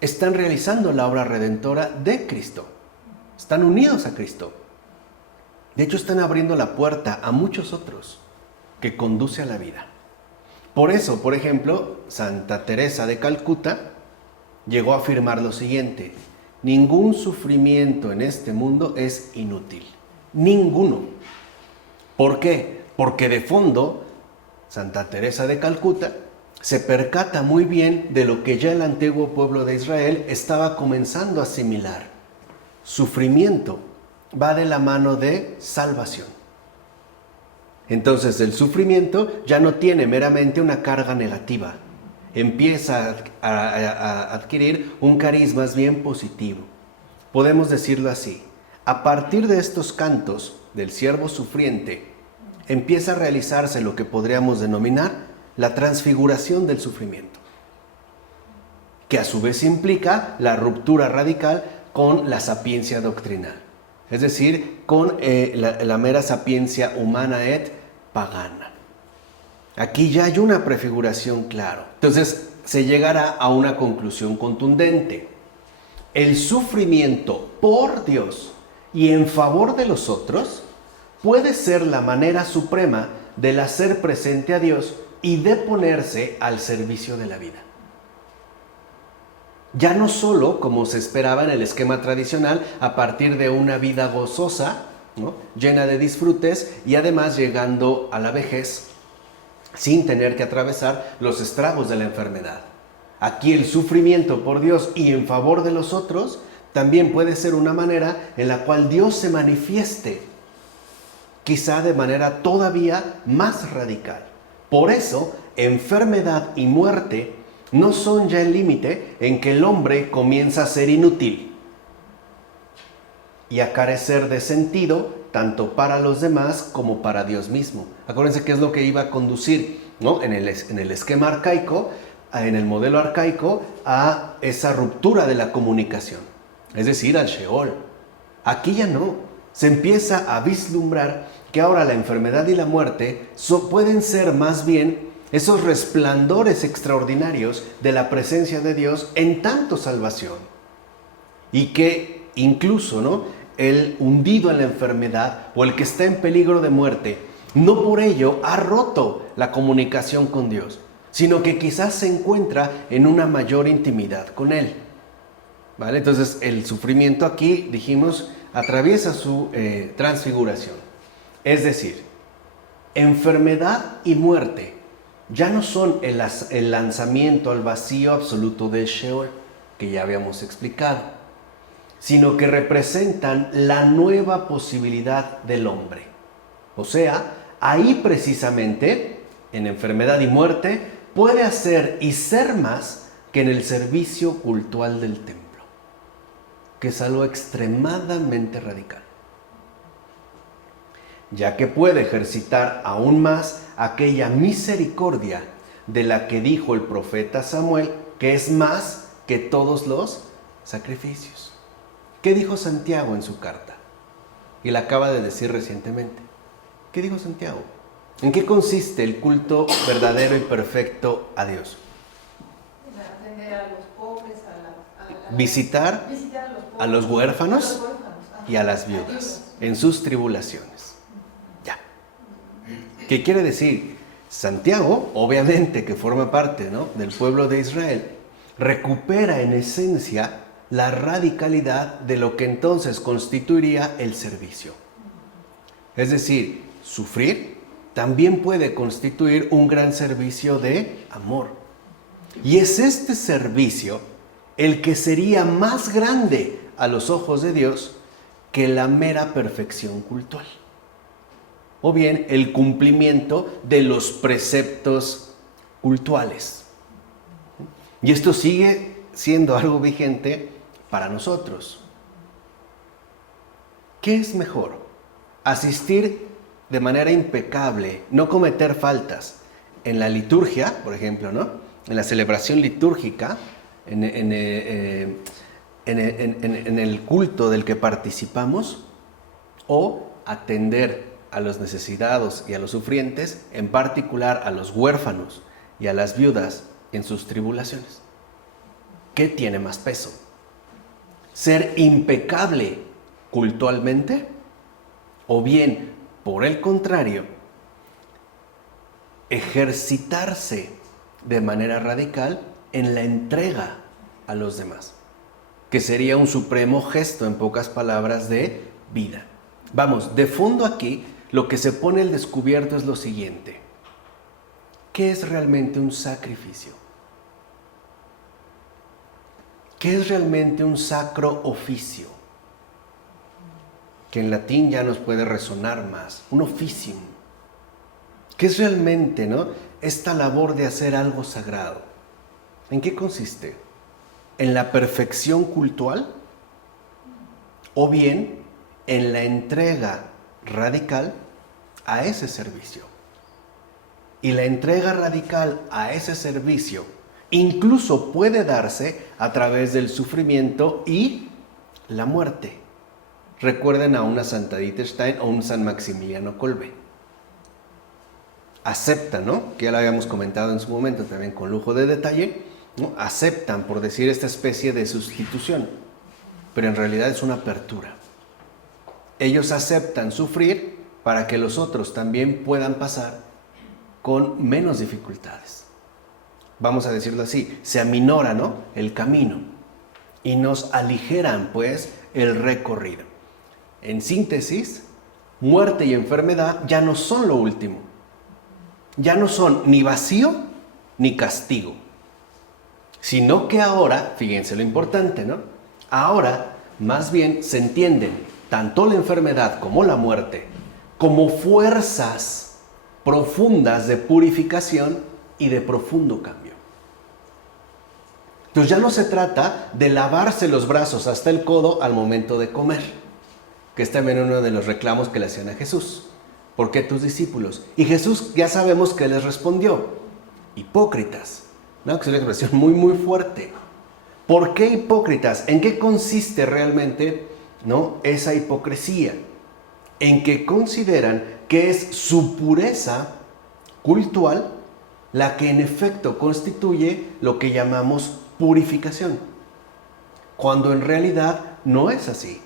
están realizando la obra redentora de Cristo. Están unidos a Cristo. De hecho, están abriendo la puerta a muchos otros que conduce a la vida. Por eso, por ejemplo, Santa Teresa de Calcuta llegó a afirmar lo siguiente: ningún sufrimiento en este mundo es inútil. Ninguno. ¿Por qué? Porque de fondo, Santa Teresa de Calcuta se percata muy bien de lo que ya el antiguo pueblo de Israel estaba comenzando a asimilar. Sufrimiento va de la mano de salvación. Entonces el sufrimiento ya no tiene meramente una carga negativa, empieza a adquirir un cariz más bien positivo. Podemos decirlo así: a partir de estos cantos del siervo sufriente, empieza a realizarse lo que podríamos denominar la transfiguración del sufrimiento, que a su vez implica la ruptura radical con la sapiencia doctrinal, es decir, con la mera sapiencia humana et pagana. Aquí ya hay una prefiguración clara. Entonces se llegará a una conclusión contundente: el sufrimiento por Dios y en favor de los otros puede ser la manera suprema del hacer presente a Dios y de ponerse al servicio de la vida. Ya no solo, como se esperaba en el esquema tradicional, a partir de una vida gozosa, ¿no?, llena de disfrutes y además llegando a la vejez sin tener que atravesar los estragos de la enfermedad. Aquí el sufrimiento por Dios y en favor de los otros también puede ser una manera en la cual Dios se manifieste, quizá de manera todavía más radical. Por eso, enfermedad y muerte no son ya el límite en que el hombre comienza a ser inútil y a carecer de sentido tanto para los demás como para Dios mismo. Acuérdense que es lo que iba a conducir, ¿no?, en el esquema arcaico, en el modelo arcaico, a esa ruptura de la comunicación, es decir, al Sheol. Aquí ya no. Se empieza a vislumbrar que ahora la enfermedad y la muerte pueden ser más bien esos resplandores extraordinarios de la presencia de Dios en tanto salvación. Y que incluso, ¿no?, el hundido en la enfermedad o el que está en peligro de muerte, no por ello ha roto la comunicación con Dios, sino que quizás se encuentra en una mayor intimidad con Él. ¿Vale? Entonces el sufrimiento aquí, dijimos, atraviesa su transfiguración. Es decir, enfermedad y muerte ya no son el lanzamiento al vacío absoluto del Sheol, que ya habíamos explicado, sino que representan la nueva posibilidad del hombre. O sea, ahí precisamente, en enfermedad y muerte, puede hacer y ser más que en el servicio cultual del templo, que es algo extremadamente radical, ya que puede ejercitar aún más aquella misericordia de la que dijo el profeta Samuel, que es más que todos los sacrificios. ¿Qué dijo Santiago en su carta? Y la acaba de decir recientemente. ¿Qué dijo Santiago? ¿En qué consiste el culto verdadero y perfecto a Dios? Atender a los pobres, Visitar a los huérfanos y a las viudas en sus tribulaciones. Ya. ¿Qué quiere decir? Santiago, obviamente que forma parte, ¿no?, del pueblo de Israel, recupera en esencia la radicalidad de lo que entonces constituiría el servicio. Es decir, sufrir también puede constituir un gran servicio de amor. Y es este servicio el que sería más grande a los ojos de Dios que la mera perfección cultual, o bien el cumplimiento de los preceptos cultuales. Y esto sigue siendo algo vigente para nosotros. ¿Qué es mejor? Asistir de manera impecable, no cometer faltas en la liturgia, por ejemplo, ¿no?, en la celebración litúrgica, en el culto del que participamos, o atender a los necesitados y a los sufrientes, en particular a los huérfanos y a las viudas en sus tribulaciones. ¿Qué tiene más peso? ¿Ser impecable cultualmente? ¿O bien, por el contrario, ejercitarse de manera radical en la entrega a los demás, que sería un supremo gesto, en pocas palabras, de vida? Vamos, de fondo aquí, lo que se pone al descubierto es lo siguiente: ¿qué es realmente un sacrificio? ¿Qué es realmente un sacro oficio? Que en latín ya nos puede resonar más, un officium. ¿Qué es realmente, ¿no?, esta labor de hacer algo sagrado? ¿En qué consiste? ¿En la perfección cultual? ¿O bien en la entrega radical a ese servicio? Y la entrega radical a ese servicio incluso puede darse a través del sufrimiento y la muerte. Recuerden a una Santa Dieterstein o un San Maximiliano Kolbe. Aceptan, ¿no?, que ya lo habíamos comentado en su momento también con lujo de detalle, ¿no?, aceptan, por decir, esta especie de sustitución, pero en realidad es una apertura. Ellos aceptan sufrir para que los otros también puedan pasar con menos dificultades. Vamos a decirlo así, se aminora, ¿no?, el camino. y nos aligeran pues el recorrido. En síntesis, muerte y enfermedad ya no son lo último. Ya no son ni vacío ni castigo. Sino que ahora, fíjense lo importante, ¿no? Ahora, más bien, se entienden tanto la enfermedad como la muerte como fuerzas profundas de purificación y de profundo cambio. Entonces ya no se trata de lavarse los brazos hasta el codo al momento de comer, que es también uno de los reclamos que le hacían a Jesús. ¿Por qué tus discípulos? Y Jesús ya sabemos que les respondió: hipócritas. ¿No? Que es una expresión muy, muy fuerte. ¿Por qué hipócritas? ¿En qué consiste realmente, ¿no?, esa hipocresía? En que consideran que es su pureza cultural la que en efecto constituye lo que llamamos purificación, cuando en realidad no es así.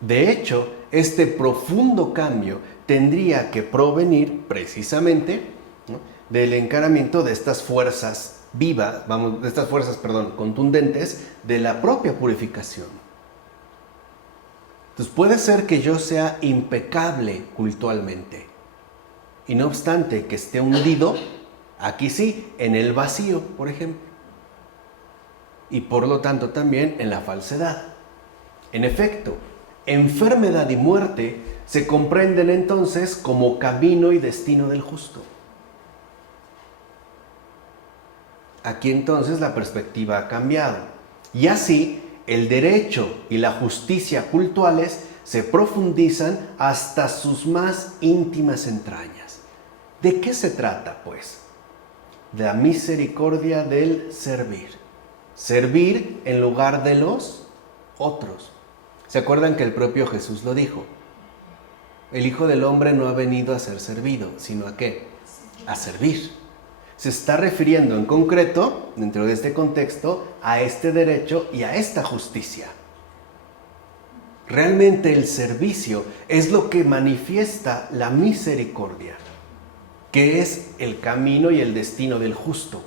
De hecho, este profundo cambio tendría que provenir precisamente, ¿no?, del encaramiento de estas fuerzas vivas, de estas fuerzas, contundentes de la propia purificación. Entonces puede ser que yo sea impecable cultualmente y no obstante que esté hundido, aquí sí, en el vacío, por ejemplo, y por lo tanto también en la falsedad. En efecto, enfermedad y muerte se comprenden entonces como camino y destino del justo. Aquí entonces la perspectiva ha cambiado, y así el derecho y la justicia cultuales se profundizan hasta sus más íntimas entrañas. ¿De qué se trata, pues? De la misericordia del servir. Servir en lugar de los otros. ¿Se acuerdan que el propio Jesús lo dijo? El Hijo del Hombre no ha venido a ser servido, sino ¿a qué? A servir. Se está refiriendo en concreto, dentro de este contexto, a este derecho y a esta justicia. Realmente el servicio es lo que manifiesta la misericordia, que es el camino y el destino del justo,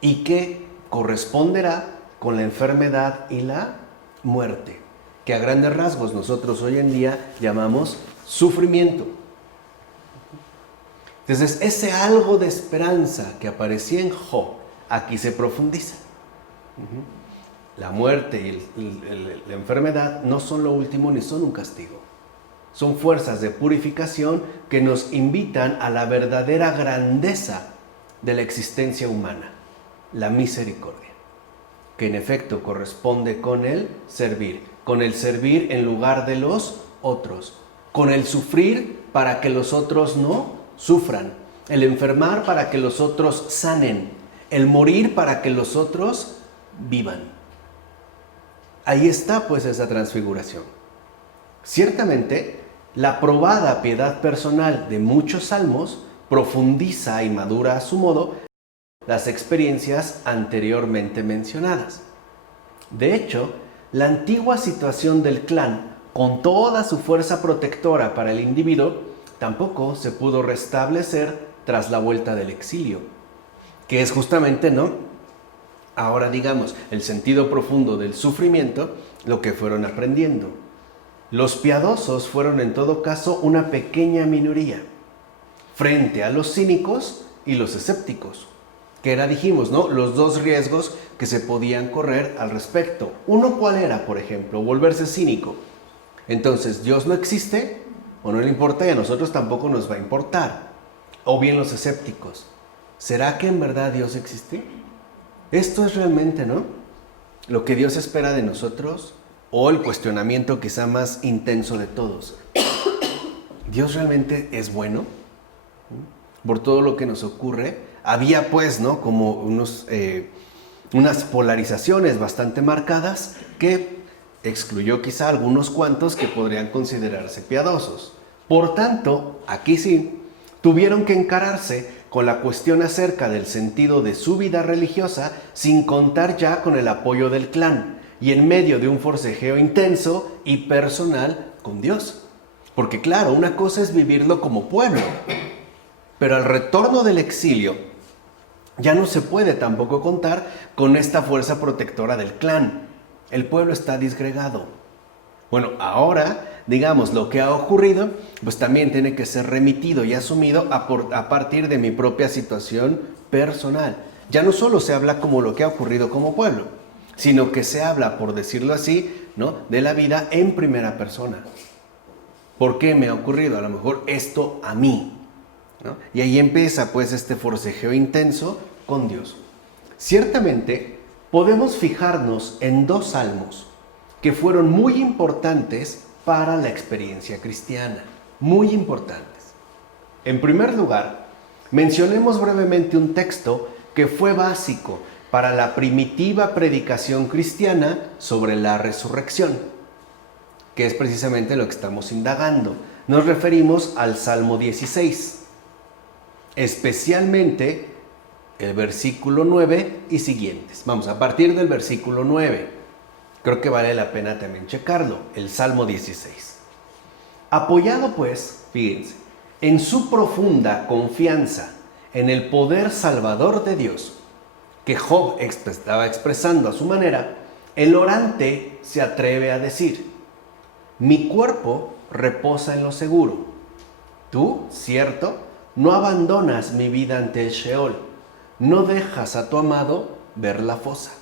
y que corresponderá con la enfermedad y la muerte, que a grandes rasgos nosotros hoy en día llamamos sufrimiento. Entonces, ese algo de esperanza que aparecía en Job, aquí se profundiza. La muerte y la enfermedad no son lo último ni son un castigo. Son fuerzas de purificación que nos invitan a la verdadera grandeza de la existencia humana, la misericordia, que en efecto corresponde con el servir en lugar de los otros, con el sufrir para que los otros no sufran, el enfermar para que los otros sanen, el morir para que los otros vivan. Ahí está pues esa transfiguración. Ciertamente, la probada piedad personal de muchos salmos profundiza y madura a su modo las experiencias anteriormente mencionadas. De hecho, la antigua situación del clan, con toda su fuerza protectora para el individuo, tampoco se pudo restablecer tras la vuelta del exilio, que es justamente, ¿no?, ahora digamos, el sentido profundo del sufrimiento, lo que fueron aprendiendo. Los piadosos fueron en todo caso una pequeña minoría, frente a los cínicos y los escépticos, que era, dijimos, ¿no?, los dos riesgos que se podían correr al respecto. Uno, ¿cuál era? Por ejemplo, volverse cínico. Entonces, ¿Dios no existe? O no le importa y a nosotros tampoco nos va a importar. O bien los escépticos. ¿Será que en verdad Dios existe? Esto es realmente, ¿no?, lo que Dios espera de nosotros, o el cuestionamiento quizá más intenso de todos. ¿Dios realmente es bueno? Por todo lo que nos ocurre. Había pues, ¿no?, como unas polarizaciones bastante marcadas que excluyó quizá algunos cuantos que podrían considerarse piadosos. Por tanto, aquí sí, tuvieron que encararse con la cuestión acerca del sentido de su vida religiosa sin contar ya con el apoyo del clan y en medio de un forcejeo intenso y personal con Dios. Porque claro, una cosa es vivirlo como pueblo, pero al retorno del exilio, Ya no se puede tampoco contar con esta fuerza protectora del clan. El pueblo está disgregado. Bueno, ahora, digamos, lo que ha ocurrido, pues también tiene que ser remitido y asumido a partir de mi propia situación personal. Ya no solo se habla como lo que ha ocurrido como pueblo, sino que se habla, por decirlo así, ¿no?, de la vida en primera persona. ¿Por qué me ha ocurrido a lo mejor esto a mí? ¿No? Y ahí empieza pues este forcejeo intenso con Dios. Ciertamente podemos fijarnos en dos salmos que fueron muy importantes para la experiencia cristiana, muy importantes. En primer lugar, mencionemos brevemente un texto que fue básico para la primitiva predicación cristiana sobre la resurrección, que es precisamente lo que estamos indagando. Nos referimos al Salmo 16, especialmente el versículo 9 y siguientes. Vamos, a partir del versículo 9, creo que vale la pena también checarlo, el Salmo 16. Apoyado pues, fíjense, en su profunda confianza en el poder salvador de Dios, que Job estaba expresando a su manera, el orante se atreve a decir: mi cuerpo reposa en lo seguro. Tú, cierto, no abandonas mi vida ante el Sheol, no dejas a tu amado ver la fosa.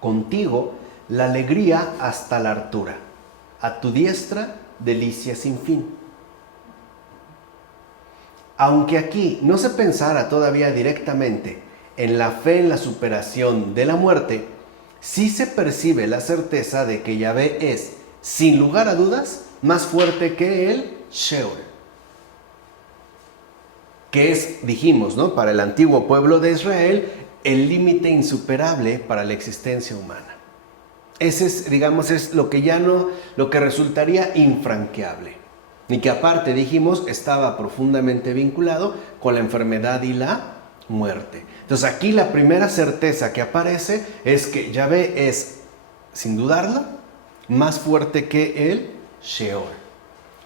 Contigo la alegría hasta la hartura, a tu diestra delicia sin fin. Aunque aquí no se pensara todavía directamente en la fe en la superación de la muerte, sí se percibe la certeza de que Yahvé es, sin lugar a dudas, más fuerte que el Sheol, que es, dijimos, ¿no?, para el antiguo pueblo de Israel, el límite insuperable para la existencia humana. Ese es, digamos, es lo que resultaría infranqueable. Y que aparte, dijimos, estaba profundamente vinculado con la enfermedad y la muerte. Entonces aquí la primera certeza que aparece es que Yahvé es, sin dudarlo, más fuerte que el Sheol.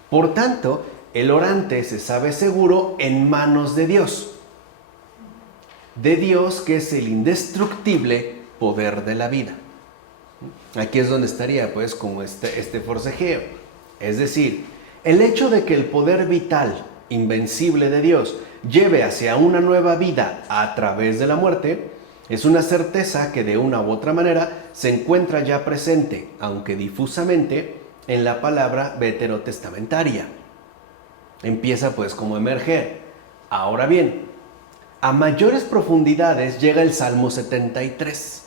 Por tanto, el orante se sabe seguro en manos de Dios que es el indestructible poder de la vida. Aquí es donde estaría pues como este forcejeo. Es decir, el hecho de que el poder vital, invencible de Dios, lleve hacia una nueva vida a través de la muerte, es una certeza que de una u otra manera se encuentra ya presente, aunque difusamente, en la palabra veterotestamentaria. Empieza pues como a emerger. Ahora bien, a mayores profundidades llega el Salmo 73,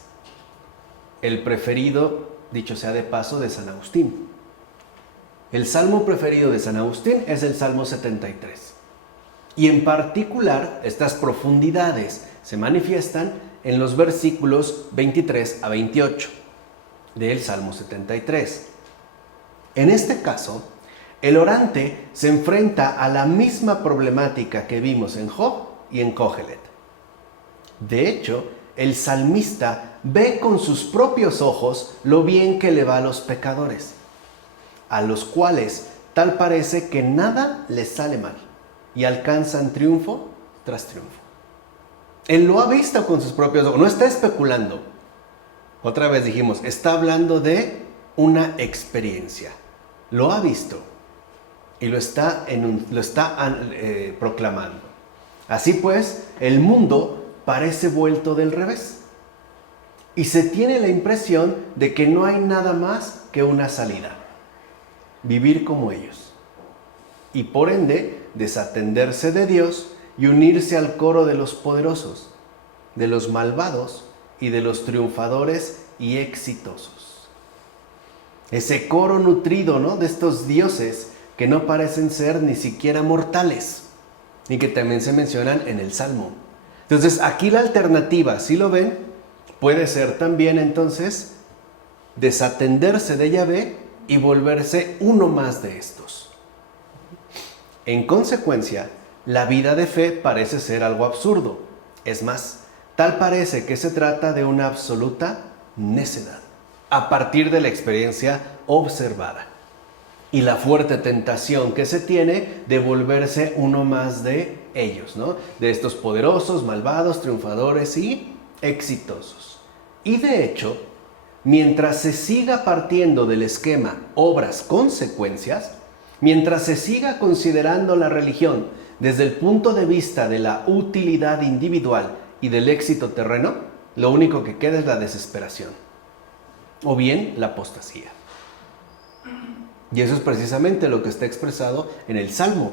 el preferido, dicho sea de paso, de San Agustín. El salmo preferido de San Agustín es el Salmo 73. Y en particular, estas profundidades se manifiestan en los versículos 23 a 28 del Salmo 73. En este caso, el orante se enfrenta a la misma problemática que vimos en Job y en Cogelet. De hecho, el salmista ve con sus propios ojos lo bien que le va a los pecadores, a los cuales tal parece que nada les sale mal y alcanzan triunfo tras triunfo. Él lo ha visto con sus propios ojos, no está especulando. Otra vez dijimos, está hablando de una experiencia. Lo ha visto y lo está proclamando. Así pues, el mundo parece vuelto del revés y se tiene la impresión de que no hay nada más que una salida: vivir como ellos y por ende desatenderse de Dios y unirse al coro de los poderosos, de los malvados y de los triunfadores y exitosos. Ese coro nutrido, ¿no?, de estos dioses que no parecen ser ni siquiera mortales y que también se mencionan en el Salmo. Entonces aquí la alternativa, si lo ven, puede ser también entonces desatenderse de Yahvé y volverse uno más de estos. En consecuencia, la vida de fe parece ser algo absurdo. Es más, tal parece que se trata de una absoluta necedad, a partir de la experiencia observada. y la fuerte tentación que se tiene de volverse uno más de ellos, ¿no? De estos poderosos, malvados, triunfadores y exitosos. Y de hecho, mientras se siga partiendo del esquema obras-consecuencias, mientras se siga considerando la religión desde el punto de vista de la utilidad individual y del éxito terreno, lo único que queda es la desesperación o bien la apostasía. Y eso es precisamente lo que está expresado en el Salmo.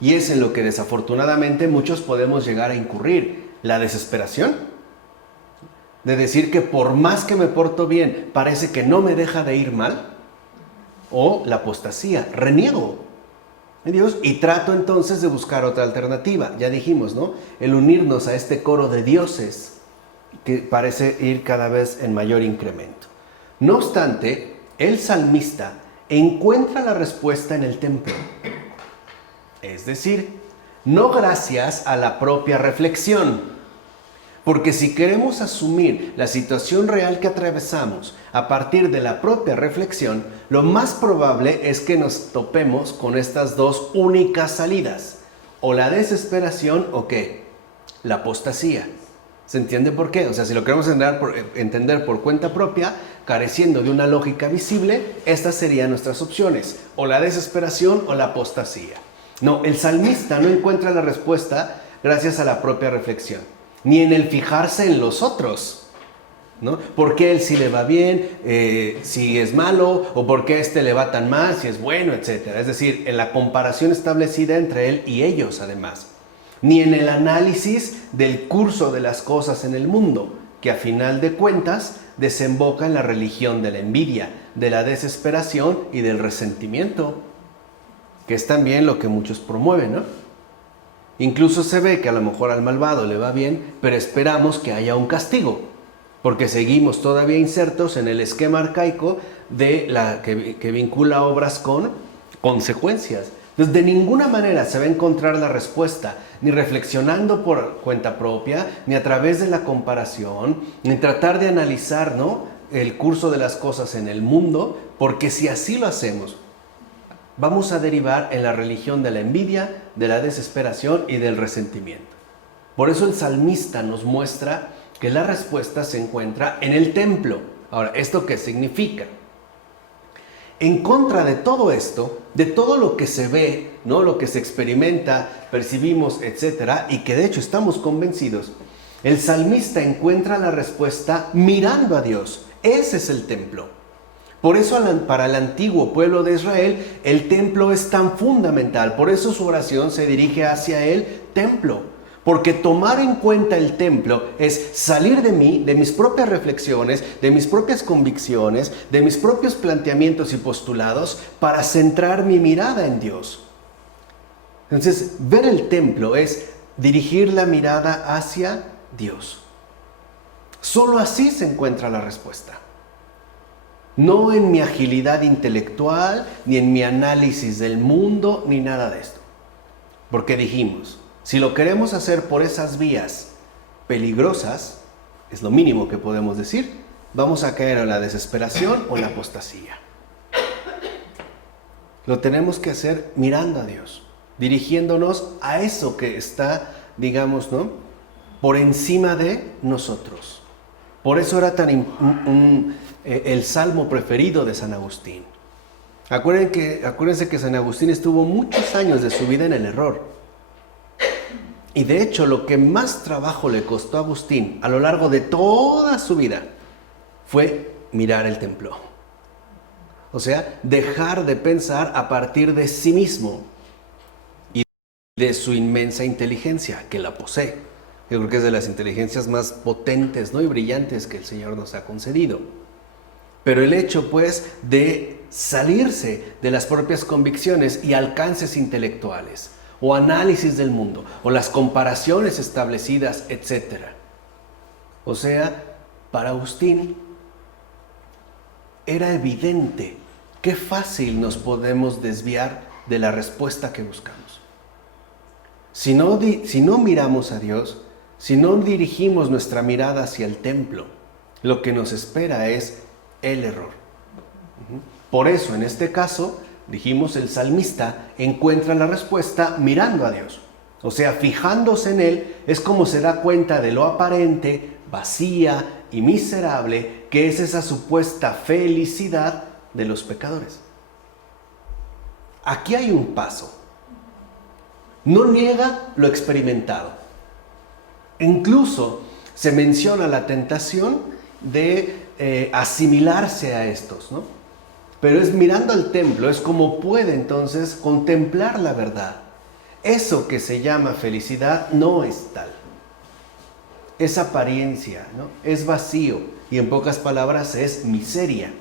Y es en lo que desafortunadamente muchos podemos llegar a incurrir. La desesperación. De decir que por más que me porto bien, parece que no me deja de ir mal. O la apostasía. Reniego de Dios y trato entonces de buscar otra alternativa. Ya dijimos, ¿no? El unirnos a este coro de dioses que parece ir cada vez en mayor incremento. No obstante, el salmista encuentra la respuesta en el templo. Es decir, no gracias a la propia reflexión. Porque si queremos asumir la situación real que atravesamos a partir de la propia reflexión, lo más probable es que nos topemos con estas dos únicas salidas. O la desesperación o ¿qué? La apostasía. ¿Se entiende por qué? O sea, si lo queremos entender por cuenta propia, careciendo de una lógica visible, estas serían nuestras opciones, o la desesperación o la apostasía. No, el salmista no encuentra la respuesta gracias a la propia reflexión, ni en el fijarse en los otros, ¿no? ¿Por qué él sí le va bien, si es malo, o por qué a este le va tan mal, si es bueno, etcétera? Es decir, en la comparación establecida entre él y ellos, además. Ni en el análisis del curso de las cosas en el mundo, que a final de cuentas desemboca en la religión de la envidia, de la desesperación y del resentimiento, que es también lo que muchos promueven, ¿no? Incluso se ve que a lo mejor al malvado le va bien, pero esperamos que haya un castigo, porque seguimos todavía insertos en el esquema arcaico de que vincula obras con consecuencias. Entonces, de ninguna manera se va a encontrar la respuesta, ni reflexionando por cuenta propia, ni a través de la comparación, ni tratar de analizar, ¿no?, el curso de las cosas en el mundo, porque si así lo hacemos, vamos a derivar en la religión de la envidia, de la desesperación y del resentimiento. Por eso el salmista nos muestra que la respuesta se encuentra en el templo. Ahora, ¿esto qué significa? En contra de todo esto, de todo lo que se ve, ¿no?, lo que se experimenta, percibimos, etcétera, y que de hecho estamos convencidos, el salmista encuentra la respuesta mirando a Dios. Ese es el templo. Por eso para el antiguo pueblo de Israel, el templo es tan fundamental. Por eso su oración se dirige hacia el templo. Porque tomar en cuenta el templo es salir de mí, de mis propias reflexiones, de mis propias convicciones, de mis propios planteamientos y postulados, para centrar mi mirada en Dios. Entonces, ver el templo es dirigir la mirada hacia Dios. Solo así se encuentra la respuesta. No en mi agilidad intelectual, ni en mi análisis del mundo, ni nada de esto. Porque dijimos, si lo queremos hacer por esas vías peligrosas, es lo mínimo que podemos decir, vamos a caer en la desesperación o la apostasía. Lo tenemos que hacer mirando a Dios, dirigiéndonos a eso que está, digamos, ¿no?, por encima de nosotros. Por eso era tan el salmo preferido de San Agustín. Acuérdense que San Agustín estuvo muchos años de su vida en el error. Y de hecho, lo que más trabajo le costó a Agustín a lo largo de toda su vida fue mirar el templo. O sea, dejar de pensar a partir de sí mismo y de su inmensa inteligencia, que la posee. Yo creo que es de las inteligencias más potentes, ¿no?, y brillantes que el Señor nos ha concedido. Pero el hecho, pues, de salirse de las propias convicciones y alcances intelectuales, o análisis del mundo, o las comparaciones establecidas, etc. O sea, para Agustín era evidente qué fácil nos podemos desviar de la respuesta que buscamos. Si no miramos a Dios, si no dirigimos nuestra mirada hacia el templo, lo que nos espera es el error. Por eso, en este caso, dijimos, el salmista encuentra la respuesta mirando a Dios. O sea, fijándose en Él es como se da cuenta de lo aparente, vacía y miserable que es esa supuesta felicidad de los pecadores. Aquí hay un paso. No niega lo experimentado. Incluso se menciona la tentación de asimilarse a estos, ¿no? Pero es mirando al templo, es como puede entonces contemplar la verdad. Eso que se llama felicidad no es tal. Es apariencia, ¿no? Es vacío y en pocas palabras es miseria.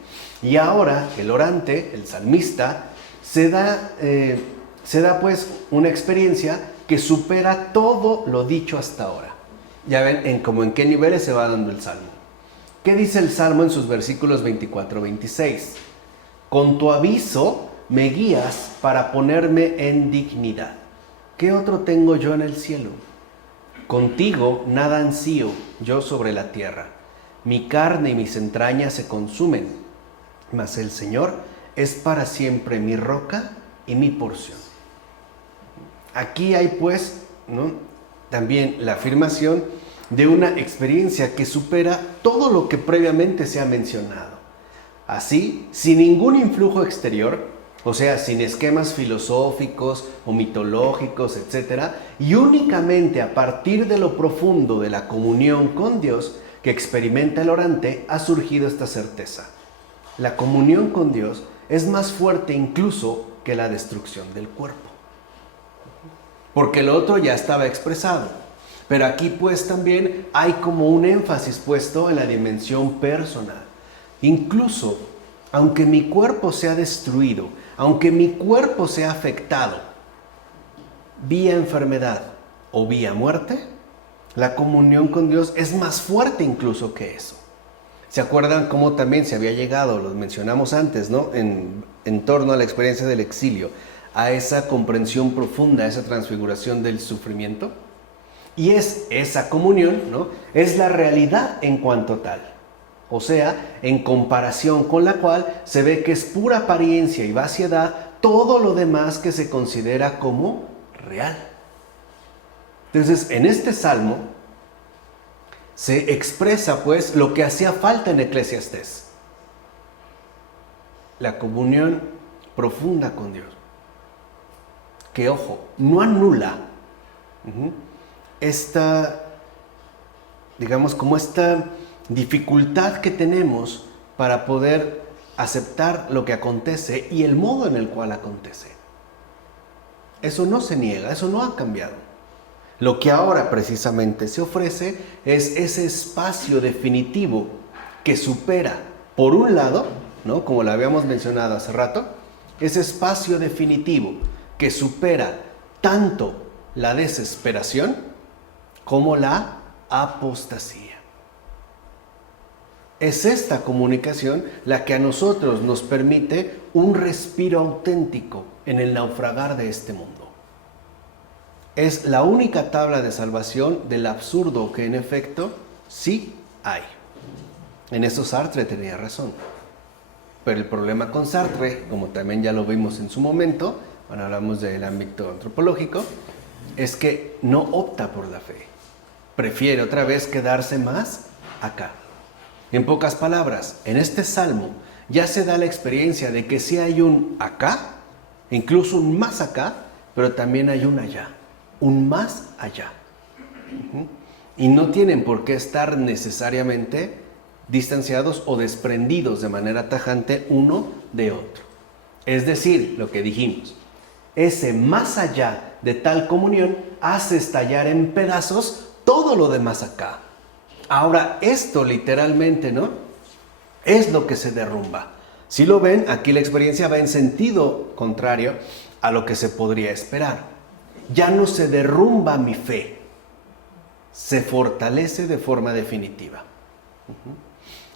Y ahora el orante, el salmista, se da pues una experiencia que supera todo lo dicho hasta ahora. Ya ven como en qué niveles se va dando el salmo. ¿Qué dice el salmo en sus versículos 24-26? Con tu aviso me guías para ponerme en dignidad. ¿Qué otro tengo yo en el cielo? Contigo nada ansío yo sobre la tierra. Mi carne y mis entrañas se consumen, mas el Señor es para siempre mi roca y mi porción. Aquí hay pues, ¿no?, también la afirmación de una experiencia que supera todo lo que previamente se ha mencionado. Así, sin ningún influjo exterior, o sea, sin esquemas filosóficos o mitológicos, etc., y únicamente a partir de lo profundo de la comunión con Dios que experimenta el orante, ha surgido esta certeza. La comunión con Dios es más fuerte incluso que la destrucción del cuerpo. Porque lo otro ya estaba expresado. Pero aquí pues también hay como un énfasis puesto en la dimensión personal. Incluso, aunque mi cuerpo sea destruido, aunque mi cuerpo sea afectado, vía enfermedad o vía muerte, la comunión con Dios es más fuerte incluso que eso. ¿Se acuerdan cómo también se había llegado, lo mencionamos antes, ¿no?, en torno a la experiencia del exilio, a esa comprensión profunda, a esa transfiguración del sufrimiento? Y es esa comunión, ¿no?, es la realidad en cuanto tal. O sea, en comparación con la cual se ve que es pura apariencia y vaciedad todo lo demás que se considera como real. Entonces, en este salmo se expresa pues lo que hacía falta en Eclesiastés: la comunión profunda con Dios. Que, ojo, no anula esta, digamos, como esta dificultad que tenemos para poder aceptar lo que acontece y el modo en el cual acontece. Eso no se niega, eso no ha cambiado. Lo que ahora precisamente se ofrece es ese espacio definitivo que supera, por un lado, ¿no?, como lo habíamos mencionado hace rato, ese espacio definitivo que supera tanto la desesperación como la apostasía. Es esta comunicación la que a nosotros nos permite un respiro auténtico en el naufragar de este mundo. Es la única tabla de salvación del absurdo que en efecto sí hay. En eso Sartre tenía razón. Pero el problema con Sartre, como también ya lo vimos en su momento, cuando hablamos del ámbito antropológico, es que no opta por la fe. Prefiere otra vez quedarse más acá. En pocas palabras, en este salmo ya se da la experiencia de que sí hay un acá, incluso un más acá, pero también hay un allá, un más allá. Y no tienen por qué estar necesariamente distanciados o desprendidos de manera tajante uno de otro. Es decir, lo que dijimos, ese más allá de tal comunión hace estallar en pedazos todo lo demás acá. Ahora, esto literalmente, ¿no?, es lo que se derrumba. Si lo ven, aquí la experiencia va en sentido contrario a lo que se podría esperar. Ya no se derrumba mi fe, se fortalece de forma definitiva.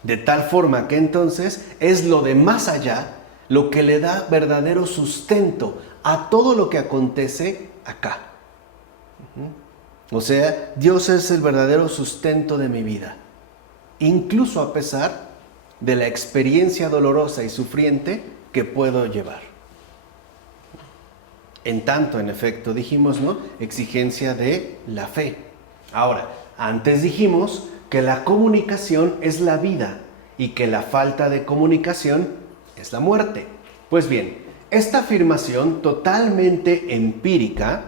De tal forma que entonces es lo de más allá lo que le da verdadero sustento a todo lo que acontece acá. O sea, Dios es el verdadero sustento de mi vida, incluso a pesar de la experiencia dolorosa y sufriente que puedo llevar. En tanto, en efecto, dijimos, ¿no? Exigencia de la fe. Ahora, antes dijimos que la comunicación es la vida y que la falta de comunicación es la muerte. Pues bien, esta afirmación totalmente empírica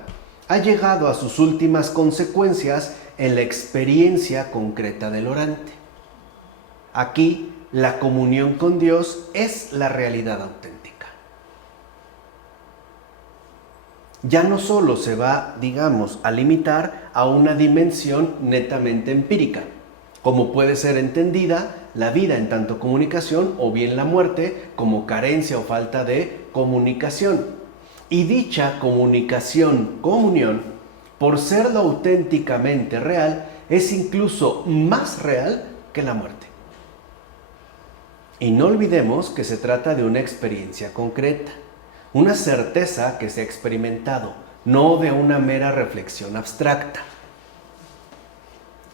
ha llegado a sus últimas consecuencias en la experiencia concreta del orante. Aquí, la comunión con Dios es la realidad auténtica. Ya no solo se va, digamos, a limitar a una dimensión netamente empírica, como puede ser entendida la vida en tanto comunicación o bien la muerte como carencia o falta de comunicación. Y dicha comunicación, comunión, por ser lo auténticamente real, es incluso más real que la muerte. Y no olvidemos que se trata de una experiencia concreta, una certeza que se ha experimentado, no de una mera reflexión abstracta.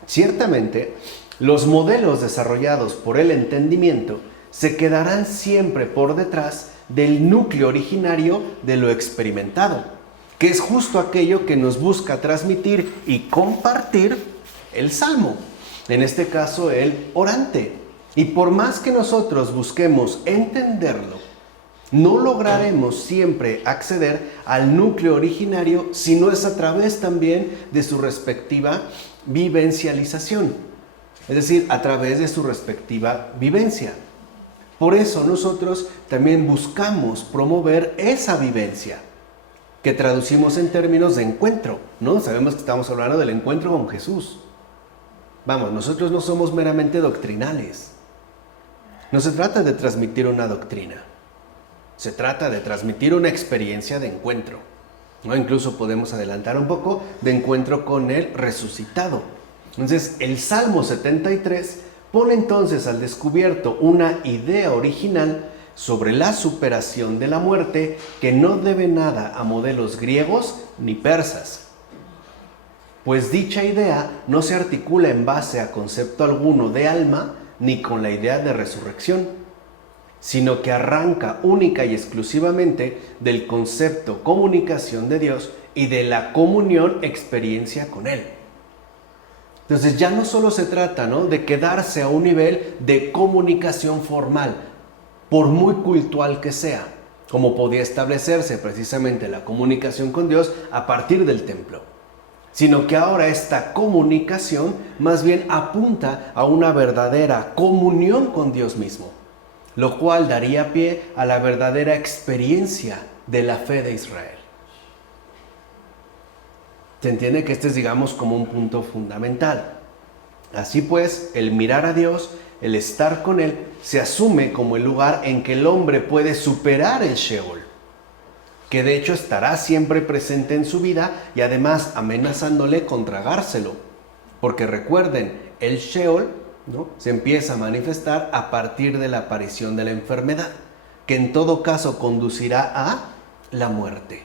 Ciertamente, los modelos desarrollados por el entendimiento se quedarán siempre por detrás del núcleo originario de lo experimentado, que es justo aquello que nos busca transmitir y compartir el salmo, en este caso el orante. Y por más que nosotros busquemos entenderlo, no lograremos siempre acceder al núcleo originario si no es a través también de su respectiva vivencialización, es decir, a través de su respectiva vivencia. Por eso nosotros también buscamos promover esa vivencia, que traducimos en términos de encuentro, ¿no? Sabemos que estamos hablando del encuentro con Jesús. Vamos, nosotros no somos meramente doctrinales. No se trata de transmitir una doctrina. Se trata de transmitir una experiencia de encuentro, ¿no? Incluso podemos adelantar un poco de encuentro con el resucitado. Entonces, el Salmo 73 pone entonces al descubierto una idea original sobre la superación de la muerte que no debe nada a modelos griegos ni persas. Pues dicha idea no se articula en base a concepto alguno de alma ni con la idea de resurrección, sino que arranca única y exclusivamente del concepto comunicación de Dios y de la comunión experiencia con Él. Entonces ya no solo se trata, ¿no?, de quedarse a un nivel de comunicación formal, por muy cultual que sea, como podía establecerse precisamente la comunicación con Dios a partir del templo, sino que ahora esta comunicación más bien apunta a una verdadera comunión con Dios mismo, lo cual daría pie a la verdadera experiencia de la fe de Israel. Se entiende que este es, digamos, como un punto fundamental. Así pues, el mirar a Dios, el estar con Él, se asume como el lugar en que el hombre puede superar el Sheol, que de hecho estará siempre presente en su vida y además amenazándole con tragárselo. Porque recuerden, el Sheol, ¿no?, se empieza a manifestar a partir de la aparición de la enfermedad, que en todo caso conducirá a la muerte.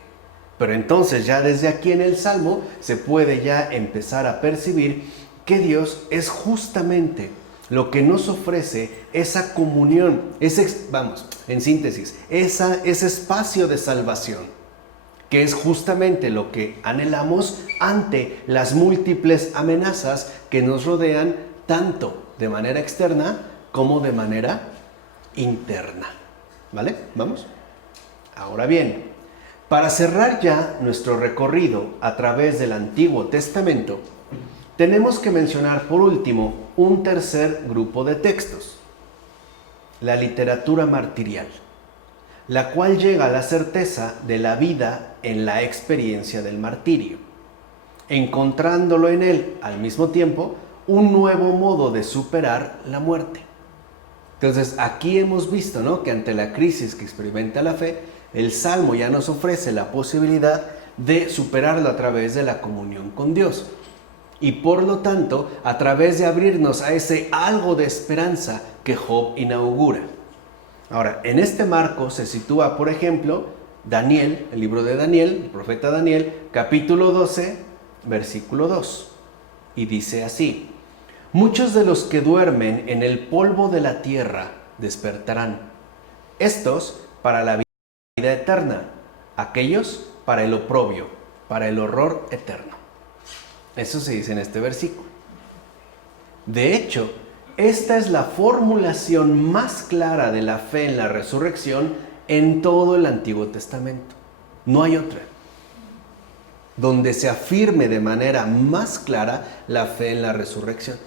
Pero entonces ya desde aquí en el Salmo se puede ya empezar a percibir que Dios es justamente lo que nos ofrece esa comunión, en síntesis, ese espacio de salvación, que es justamente lo que anhelamos ante las múltiples amenazas que nos rodean, tanto de manera externa como de manera interna. ¿Vale? ¿Vamos? Ahora bien, para cerrar ya nuestro recorrido a través del Antiguo Testamento, tenemos que mencionar por último un tercer grupo de textos, la literatura martirial, la cual llega a la certeza de la vida en la experiencia del martirio, encontrándolo en él al mismo tiempo un nuevo modo de superar la muerte. Entonces aquí hemos visto, ¿no?, que ante la crisis que experimenta la fe, el Salmo ya nos ofrece la posibilidad de superarlo a través de la comunión con Dios. Y por lo tanto, a través de abrirnos a ese algo de esperanza que Job inaugura. Ahora, en este marco se sitúa, por ejemplo, Daniel, el libro de Daniel, el profeta Daniel, capítulo 12, versículo 2. Y dice así: muchos de los que duermen en el polvo de la tierra despertarán, estos para la vida eterna, aquellos para el oprobio, para el horror eterno. Eso se dice en este versículo. De hecho, esta es la formulación más clara de la fe en la resurrección en todo el Antiguo Testamento. No hay otra donde se afirme de manera más clara la fe en la resurrección.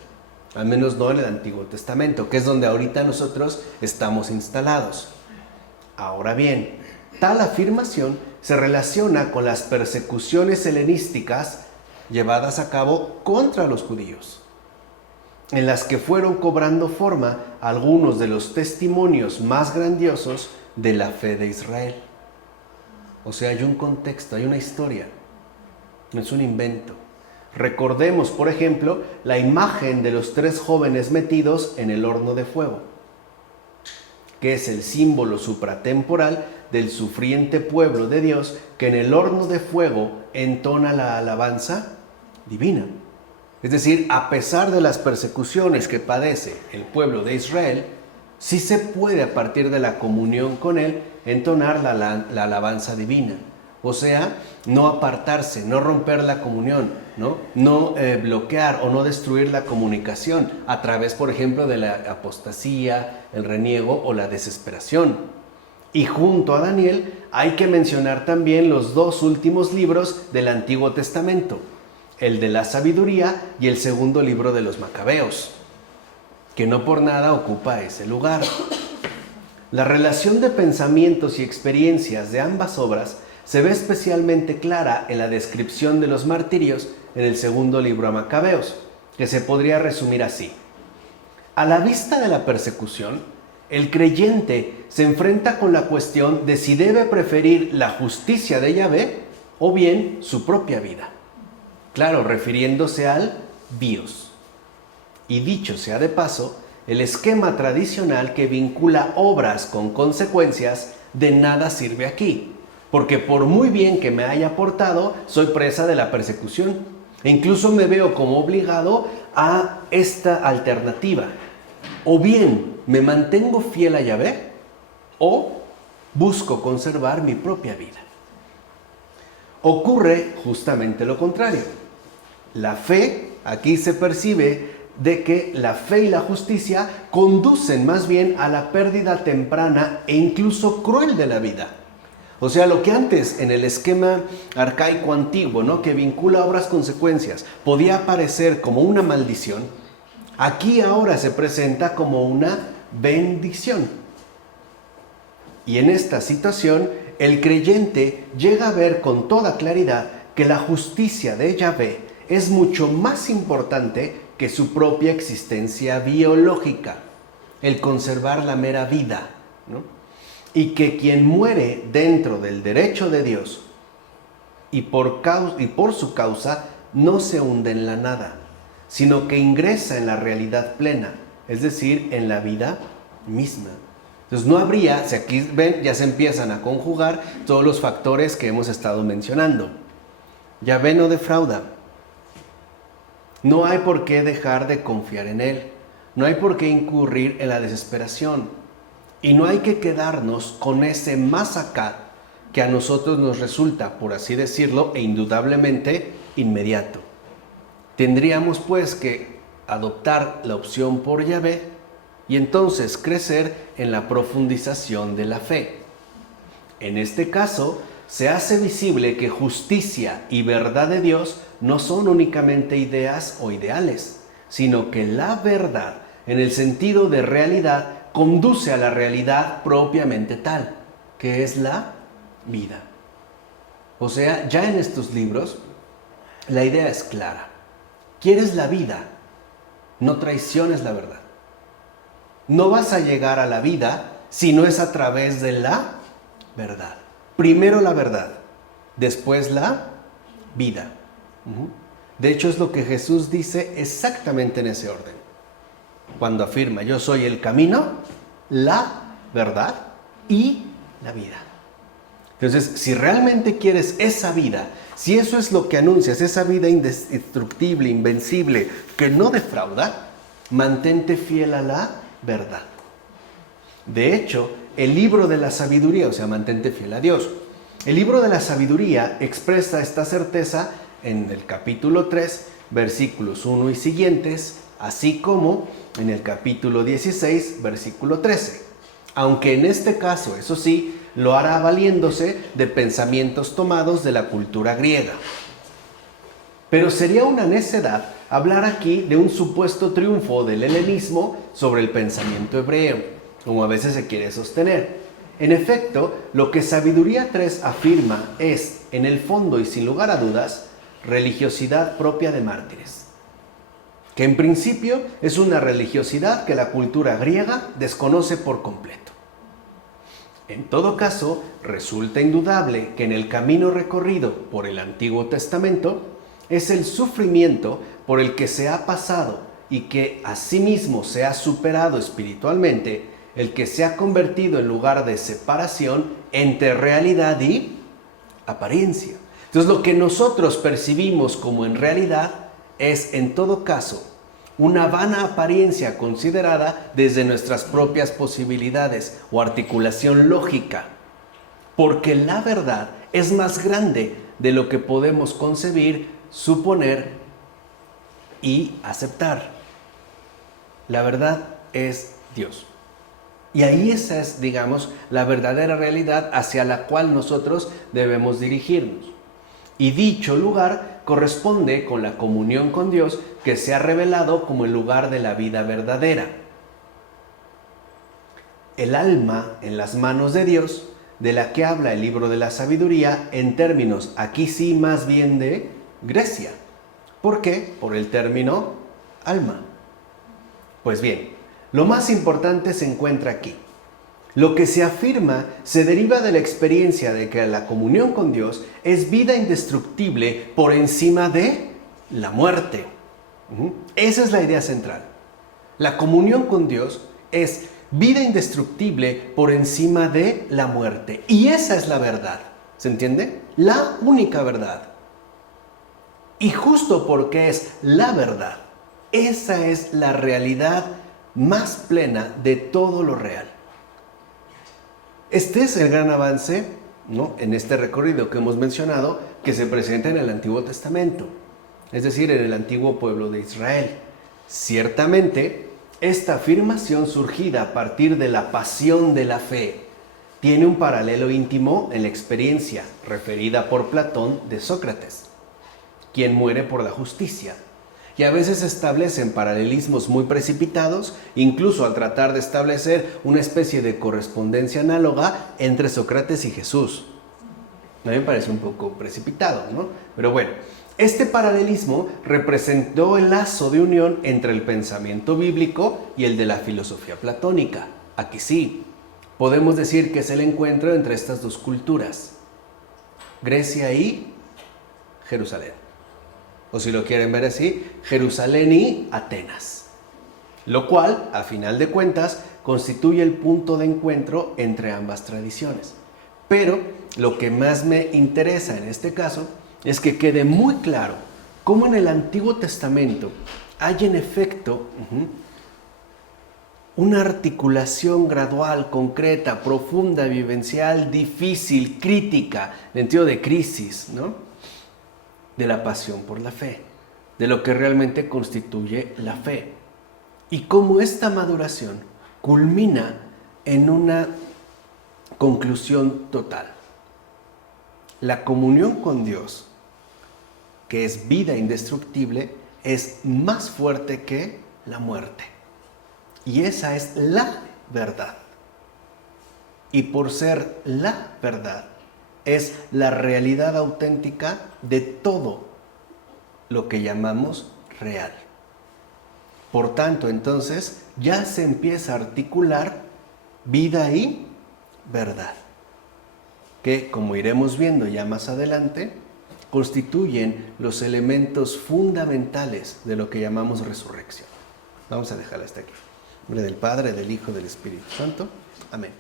Al menos no en el Antiguo Testamento, que es donde ahorita nosotros estamos instalados. Ahora bien, tal afirmación se relaciona con las persecuciones helenísticas llevadas a cabo contra los judíos, en las que fueron cobrando forma algunos de los testimonios más grandiosos de la fe de Israel. O sea, hay un contexto, hay una historia, no es un invento. Recordemos, por ejemplo, la imagen de los 3 jóvenes metidos en el horno de fuego, que es el símbolo supratemporal del sufriente pueblo de Dios que en el horno de fuego entona la alabanza divina. Es decir, a pesar de las persecuciones que padece el pueblo de Israel, sí se puede a partir de la comunión con Él entonar la alabanza divina. O sea, no apartarse, no romper la comunión, no bloquear o no destruir la comunicación a través, por ejemplo, de la apostasía, el reniego o la desesperación. Y junto a Daniel hay que mencionar también los 2 últimos libros del Antiguo Testamento, el de la sabiduría y el segundo libro de los Macabeos, que no por nada ocupa ese lugar. La relación de pensamientos y experiencias de ambas obras se ve especialmente clara en la descripción de los martirios en el segundo libro a Macabeos, que se podría resumir así. A la vista de la persecución, el creyente se enfrenta con la cuestión de si debe preferir la justicia de Yahvé o bien su propia vida. Claro, refiriéndose al bios. Y dicho sea de paso, el esquema tradicional que vincula obras con consecuencias de nada sirve aquí, porque por muy bien que me haya portado, soy presa de la persecución. E incluso me veo como obligado a esta alternativa. O bien me mantengo fiel a Yahvé, o busco conservar mi propia vida. Ocurre justamente lo contrario. La fe, aquí se percibe de que la fe y la justicia conducen más bien a la pérdida temprana e incluso cruel de la vida. O sea, lo que antes en el esquema arcaico antiguo, que vincula obras consecuencias, podía parecer como una maldición, aquí ahora se presenta como una bendición. Y en esta situación, el creyente llega a ver con toda claridad que la justicia de Yahvé es mucho más importante que su propia existencia biológica, el conservar la mera vida, y que quien muere dentro del derecho de Dios y por su causa no se hunde en la nada, sino que ingresa en la realidad plena, es decir, en la vida misma. Entonces no habría, si aquí ven, ya se empiezan a conjugar todos los factores que hemos estado mencionando. Yahvé no defrauda. No hay por qué dejar de confiar en Él. No hay por qué incurrir en la desesperación. Y no hay que quedarnos con ese más acá que a nosotros nos resulta, por así decirlo, e indudablemente inmediato. Tendríamos pues que adoptar la opción por Yahvé y entonces crecer en la profundización de la fe. En este caso, se hace visible que justicia y verdad de Dios no son únicamente ideas o ideales, sino que la verdad, en el sentido de realidad, conduce a la realidad propiamente tal, que es la vida. O sea, ya en estos libros, la idea es clara. ¿Quieres la vida? No traiciones la verdad. No vas a llegar a la vida si no es a través de la verdad. Primero la verdad, después la vida. De hecho, es lo que Jesús dice exactamente en ese orden. Cuando afirma, yo soy el camino, la verdad y la vida. Entonces, si realmente quieres esa vida, si eso es lo que anuncias, esa vida indestructible, invencible, que no defrauda, mantente fiel a la verdad. De hecho, el libro de la sabiduría, o sea, mantente fiel a Dios. El libro de la sabiduría expresa esta certeza en el capítulo 3, versículos 1 y siguientes, así como en el capítulo 16, versículo 13. Aunque en este caso, eso sí, lo hará valiéndose de pensamientos tomados de la cultura griega. Pero sería una necedad hablar aquí de un supuesto triunfo del helenismo sobre el pensamiento hebreo, como a veces se quiere sostener. En efecto, lo que Sabiduría 3 afirma es, en el fondo y sin lugar a dudas, religiosidad propia de mártires, que en principio es una religiosidad que la cultura griega desconoce por completo. En todo caso, resulta indudable que en el camino recorrido por el Antiguo Testamento es el sufrimiento por el que se ha pasado y que asimismo se ha superado espiritualmente, el que se ha convertido en lugar de separación entre realidad y apariencia. Entonces, lo que nosotros percibimos como en realidad es, en todo caso, una vana apariencia considerada desde nuestras propias posibilidades o articulación lógica, porque la verdad es más grande de lo que podemos concebir, suponer y aceptar. La verdad es Dios. Y ahí esa es, digamos, la verdadera realidad hacia la cual nosotros debemos dirigirnos. Y dicho lugar corresponde con la comunión con Dios que se ha revelado como el lugar de la vida verdadera. El alma en las manos de Dios, de la que habla el libro de la sabiduría en términos, aquí sí más bien de Grecia. ¿Por qué? Por el término alma. Pues bien, lo más importante se encuentra aquí. Lo que se afirma se deriva de la experiencia de que la comunión con Dios es vida indestructible por encima de la muerte. Esa es la idea central. La comunión con Dios es vida indestructible por encima de la muerte. Y esa es la verdad. ¿Se entiende? La única verdad. Y justo porque es la verdad, esa es la realidad más plena de todo lo real. Este es el gran avance, ¿no?, en este recorrido que hemos mencionado, que se presenta en el Antiguo Testamento, es decir, en el antiguo pueblo de Israel. Ciertamente, esta afirmación surgida a partir de la pasión de la fe tiene un paralelo íntimo en la experiencia referida por Platón de Sócrates, quien muere por la justicia. Y a veces se establecen paralelismos muy precipitados, incluso al tratar de establecer una especie de correspondencia análoga entre Sócrates y Jesús. A mí me parece un poco precipitado, ¿no? Pero bueno, este paralelismo representó el lazo de unión entre el pensamiento bíblico y el de la filosofía platónica. Aquí sí, podemos decir que es el encuentro entre estas dos culturas, Grecia y Jerusalén. O si lo quieren ver así, Jerusalén y Atenas. Lo cual, a final de cuentas, constituye el punto de encuentro entre ambas tradiciones. Pero lo que más me interesa en este caso es que quede muy claro cómo en el Antiguo Testamento hay en efecto una articulación gradual, concreta, profunda, vivencial, difícil, crítica, en el sentido de crisis, ¿no?, de la pasión por la fe, de lo que realmente constituye la fe. Y cómo esta maduración culmina en una conclusión total. La comunión con Dios, que es vida indestructible, es más fuerte que la muerte. Y esa es la verdad. Y por ser la verdad, es la realidad auténtica de todo lo que llamamos real. Por tanto, entonces, ya se empieza a articular vida y verdad, que, como iremos viendo ya más adelante, constituyen los elementos fundamentales de lo que llamamos resurrección. Vamos a dejarla hasta aquí. En nombre del Padre, del Hijo, del Espíritu Santo. Amén.